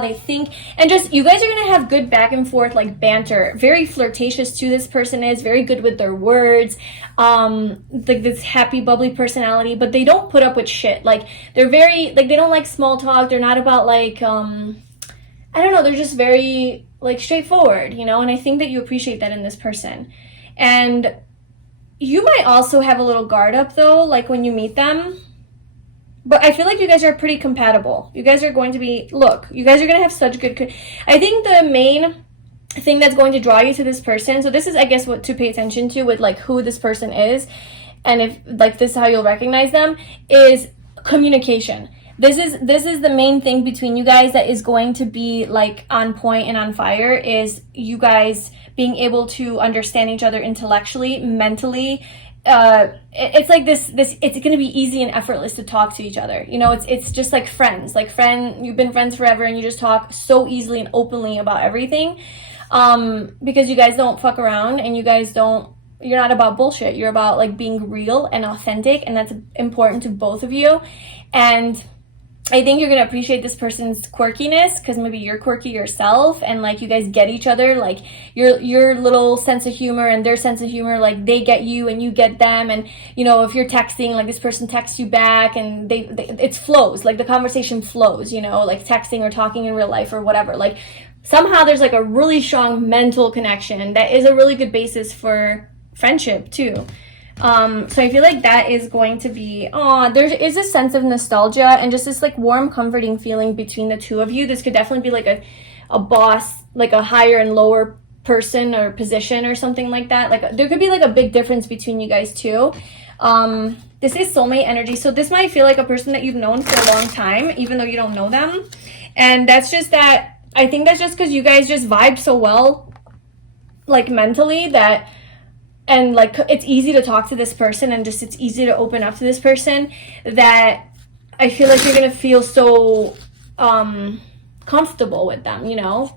they think, and just, you guys are gonna have good back and forth, like, banter. Very flirtatious too. This person is very good with their words. Like, this happy, bubbly personality, but they don't put up with shit. Like, they're very, like, they don't like small talk. They're not about, like, I don't know, they're just very, like, straightforward, you know? And I think that you appreciate that in this person. And you might also have a little guard up, though, like, when you meet them. But I feel like you guys are pretty compatible. You guys are going to be, look, you guys are going to have such good, I think the main thing that's going to draw you to this person, so this is, I guess, what to pay attention to with, like, who this person is, and if, like, this is how you'll recognize them, is communication. This is the main thing between you guys that is going to be, like, on point and on fire, is you guys being able to understand each other intellectually, mentally. It's like this it's going to be easy and effortless to talk to each other. You know, it's just like friends. Like, you've been friends forever and you just talk so easily and openly about everything. Because you guys don't fuck around, and you're not about bullshit. You're about, like, being real and authentic, and that's important to both of you. And I think you're going to appreciate this person's quirkiness, because maybe you're quirky yourself, and, like, you guys get each other, like, your little sense of humor and their sense of humor, like, they get you and you get them. And, you know, if you're texting, like, this person texts you back, and it flows, like, the conversation flows, you know, like texting or talking in real life or whatever. Like, somehow there's, like, a really strong mental connection that is a really good basis for friendship too. So I feel like that is going to be, there is a sense of nostalgia and just this, like, warm, comforting feeling between the two of you. This could definitely be, like, a boss, like, a higher and lower person or position or something like that. Like, there could be, like, a big difference between you guys too. This is soulmate energy. So this might feel like a person that you've known for a long time, even though you don't know them. And that's just that, I think that's just because you guys just vibe so well, like, mentally, that, and, like, it's easy to talk to this person, and just it's easy to open up to this person, that I feel like you're gonna feel so comfortable with them, you know?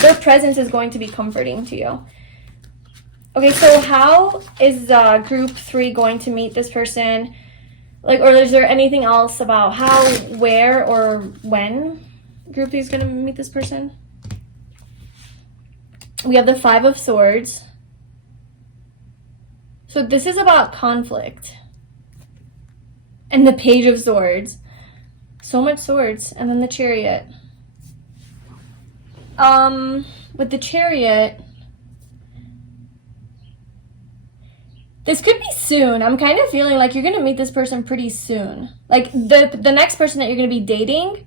Their presence is going to be comforting to you. Okay, so how is group 3 going to meet this person? Like, or is there anything else about how, where, or when group 3 is going to meet this person? We have the 5 of Swords. So this is about conflict. And the Page of Swords. So much swords. And then the Chariot. With the Chariot, this could be soon. I'm kind of feeling like you're going to meet this person pretty soon. Like, the next person that you're going to be dating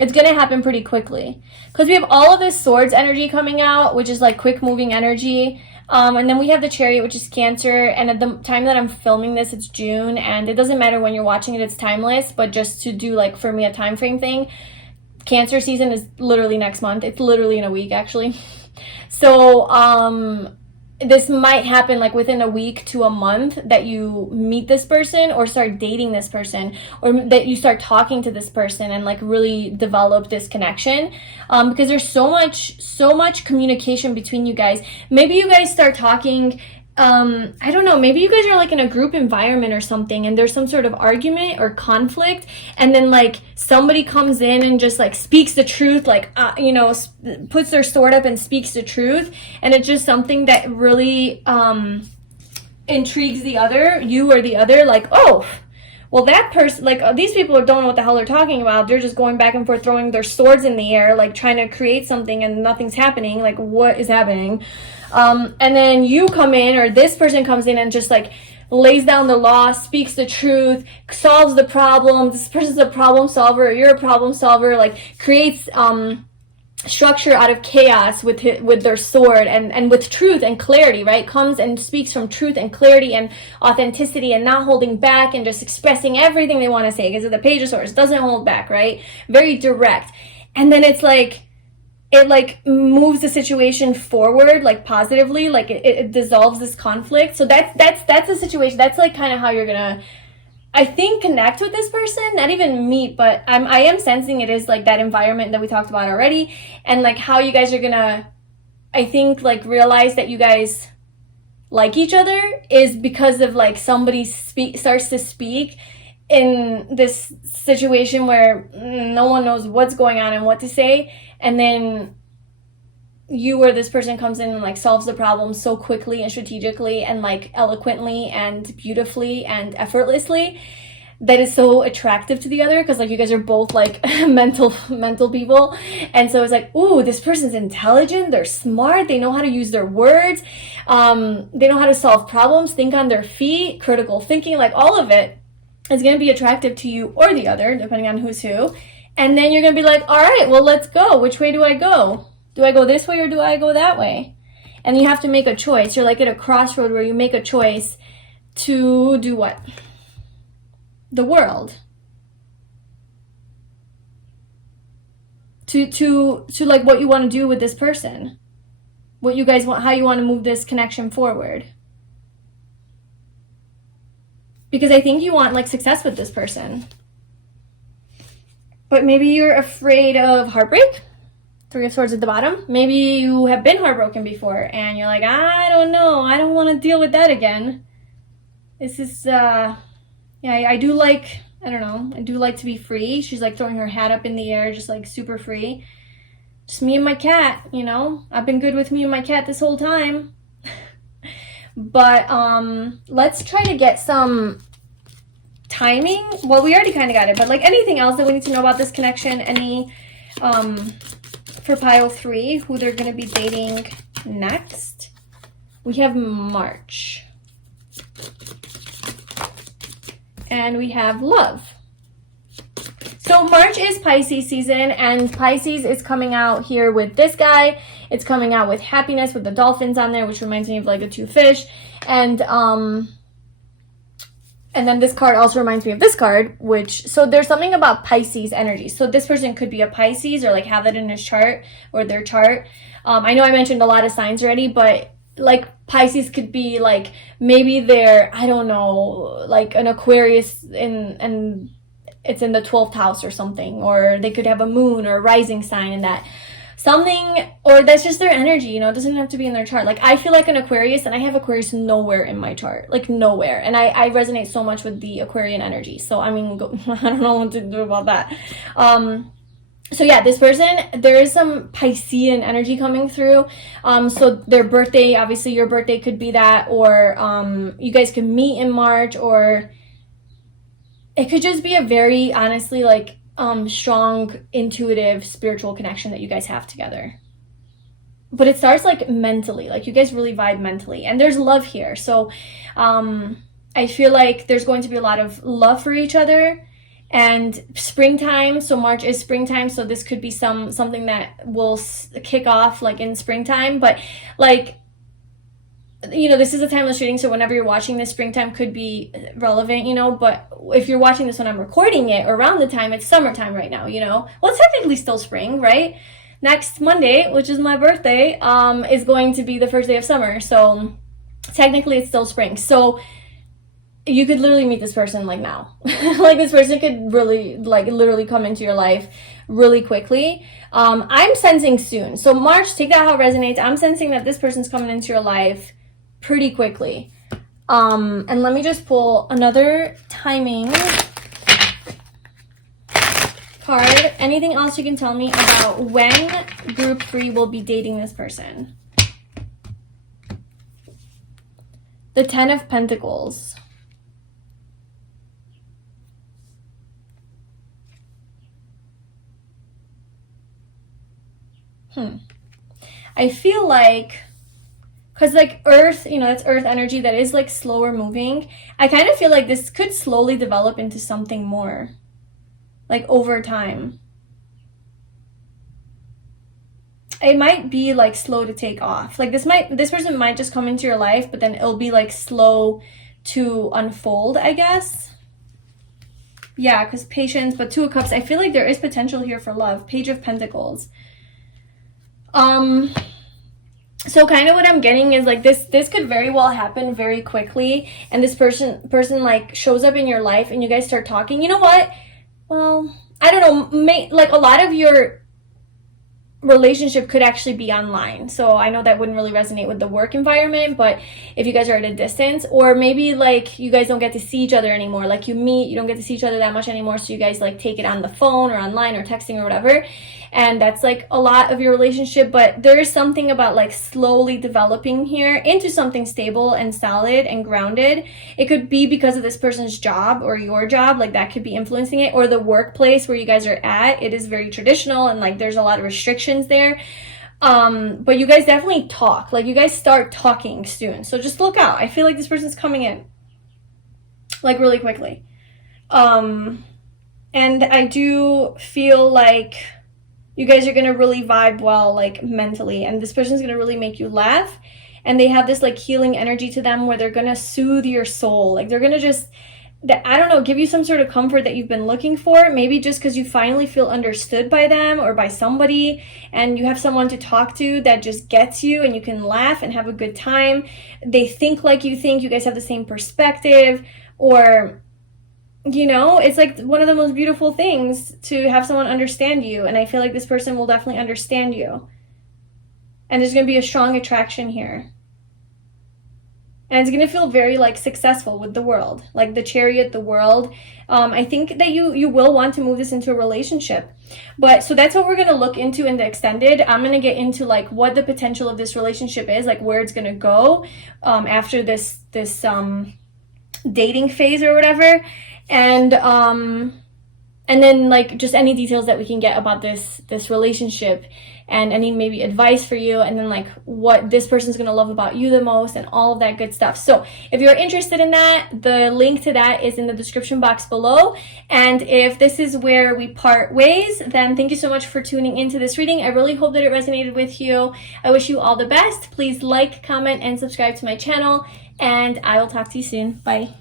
It's going to happen pretty quickly. Because we have all of this Swords energy coming out, which is like quick moving energy. And then we have the Chariot, which is Cancer. And at the time that I'm filming this, it's June. And it doesn't matter when you're watching it, it's timeless. But just to do like, for me, a time frame thing, Cancer season is literally next month. It's literally in a week, actually. So, this might happen like within a week to a month that you meet this person or start dating this person, or that you start talking to this person and like really develop this connection, because there's so much communication between you guys. Maybe you guys start talking, I don't know, maybe you guys are like in a group environment or something, and there's some sort of argument or conflict, and then like somebody comes in and just like speaks the truth, like you know, puts their sword up and speaks the truth, and it's just something that really intrigues the other, you or the other, like, oh, well, that person, like, these people don't know what the hell they're talking about. They're just going back and forth, throwing their swords in the air, like trying to create something, and nothing's happening. Like, what is happening? And then you come in, or this person comes in and just like lays down the law, speaks the truth, solves the problem. This person's a problem solver, or you're a problem solver, like creates structure out of chaos with their sword, and with truth and clarity, right? Comes and speaks from truth and clarity and authenticity, and not holding back, and just expressing everything they want to say, because of the Page of Swords doesn't hold back, right? Very direct. And then it's like, it like moves the situation forward, like positively, like it dissolves this conflict. So that's a situation. That's like kind of how you're gonna, I think, connect with this person. Not even meet, but I am sensing it is like that environment that we talked about already, and like how you guys are gonna, I think, like realize that you guys like each other is because of like somebody starts to speak in this situation where no one knows what's going on and what to say, and then you or this person comes in and like solves the problem so quickly and strategically and like eloquently and beautifully and effortlessly that is so attractive to the other, because like you guys are both like mental people, and so it's like, ooh, this person's intelligent, they're smart, they know how to use their words, they know how to solve problems, think on their feet, critical thinking, like all of it is going to be attractive to you or the other, depending on who's who. And then you're going to be like, all right, well, let's go. Which way do I go? Do I go this way or do I go that way? And you have to make a choice. You're like at a crossroad where you make a choice to do what? The world. To like what you want to do with this person. What you guys want, how you want to move this connection forward. Because I think you want like success with this person. But maybe you're afraid of heartbreak. Three of Swords at the bottom. Maybe you have been heartbroken before and you're like, I don't know, I don't want to deal with that again. This is, yeah, I do like, I don't know, I do like to be free. She's like throwing her hat up in the air, just like super free. Just me and my cat, you know? I've been good with me and my cat this whole time. But let's try to get some timing. Well, we already kind of got it, but like anything else that we need to know about this connection, any for pile 3, who they're going to be dating next. We have March. And we have love. So March is Pisces season, and Pisces is coming out here with this guy. It's coming out with happiness with the dolphins on there, which reminds me of like the 2 fish. And then this card also reminds me of this card, which, so there's something about Pisces energy. So this person could be a Pisces or like have that in his chart or their chart. I know I mentioned a lot of signs already, but like Pisces could be like, maybe they're, I don't know, like an Aquarius and it's in the 12th house or something, or they could have a moon or a rising sign in that. Something, or that's just their energy, you know, it doesn't have to be in their chart. Like, I feel like an Aquarius, and I have Aquarius nowhere in my chart, like nowhere. And I resonate so much with the Aquarian energy. So, I mean, I don't know what to do about that. So yeah, this person, there is some Piscean energy coming through. So their birthday, obviously your birthday could be that, or you guys could meet in March, or it could just be a very, honestly, like, strong, intuitive, spiritual connection that you guys have together. But it starts like mentally, like you guys really vibe mentally, and there's love here. So I feel like there's going to be a lot of love for each other, and springtime. So March is springtime, so this could be something that will kick off like in springtime. But like, you know, this is a timeless reading, so whenever you're watching this, springtime could be relevant, you know. But if you're watching this when I'm recording it, around the time, it's summertime right now, you know. Well, it's technically still spring, right? Next Monday, which is my birthday, is going to be the first day of summer, so technically it's still spring. So you could literally meet this person like now. Like, this person could really, like, literally come into your life really quickly. I'm sensing soon. So March, take that how it resonates. I'm sensing that this person's coming into your life pretty quickly. And let me just pull another timing card. Anything else you can tell me about when group 3 will be dating this person? The 10 of Pentacles. I feel like, because like earth, you know, that's earth energy, that is like slower moving. I kind of feel like this could slowly develop into something more, like over time. It might be like slow to take off. Like this person might just come into your life, but then it'll be like slow to unfold, I guess. Yeah, because patience, but 2 of Cups. I feel like there is potential here for love. Page of Pentacles. So kind of what I'm getting is like this could very well happen very quickly, and this person like shows up in your life and you guys start talking. You know what? Well, I don't know, like a lot of your relationship could actually be online. So I know that wouldn't really resonate with the work environment, but if you guys are at a distance, or maybe like you guys don't get to see each other anymore, like you meet, you don't get to see each other that much anymore, so you guys like take it on the phone or online or texting or whatever, and that's like a lot of your relationship. But there is something about like slowly developing here into something stable and solid and grounded. It could be because of this person's job or your job, like that could be influencing it, or the workplace where you guys are at. It is very traditional and like there's a lot of restrictions there. But you guys definitely talk, like you guys start talking soon, so just look out. I feel like this person's coming in like really quickly. And I do feel like you guys are gonna really vibe well, like mentally, and this person's gonna really make you laugh, and they have this like healing energy to them where they're gonna soothe your soul. Like they're gonna just, I don't know, give you some sort of comfort that you've been looking for, maybe just because you finally feel understood by them or by somebody, and you have someone to talk to that just gets you, and you can laugh and have a good time. They think like you think, you guys have the same perspective, or, you know, it's like one of the most beautiful things to have someone understand you, and I feel like this person will definitely understand you, and there's going to be a strong attraction here. And it's going to feel very like successful with the world, like the Chariot, the world. I think that you will want to move this into a relationship. But so that's what we're going to look into in the extended. I'm going to get into like what the potential of this relationship is, like where it's going to go after this dating phase or whatever. And then like just any details that we can get about this relationship, and any maybe advice for you, and then like what this person's gonna love about you the most, and all of that good stuff. So if you're interested in that, the link to that is in the description box below. And if this is where we part ways, then thank you so much for tuning into this reading. I really hope that it resonated with you. I wish you all the best. Please like, comment, and subscribe to my channel, and I will talk to you soon. Bye.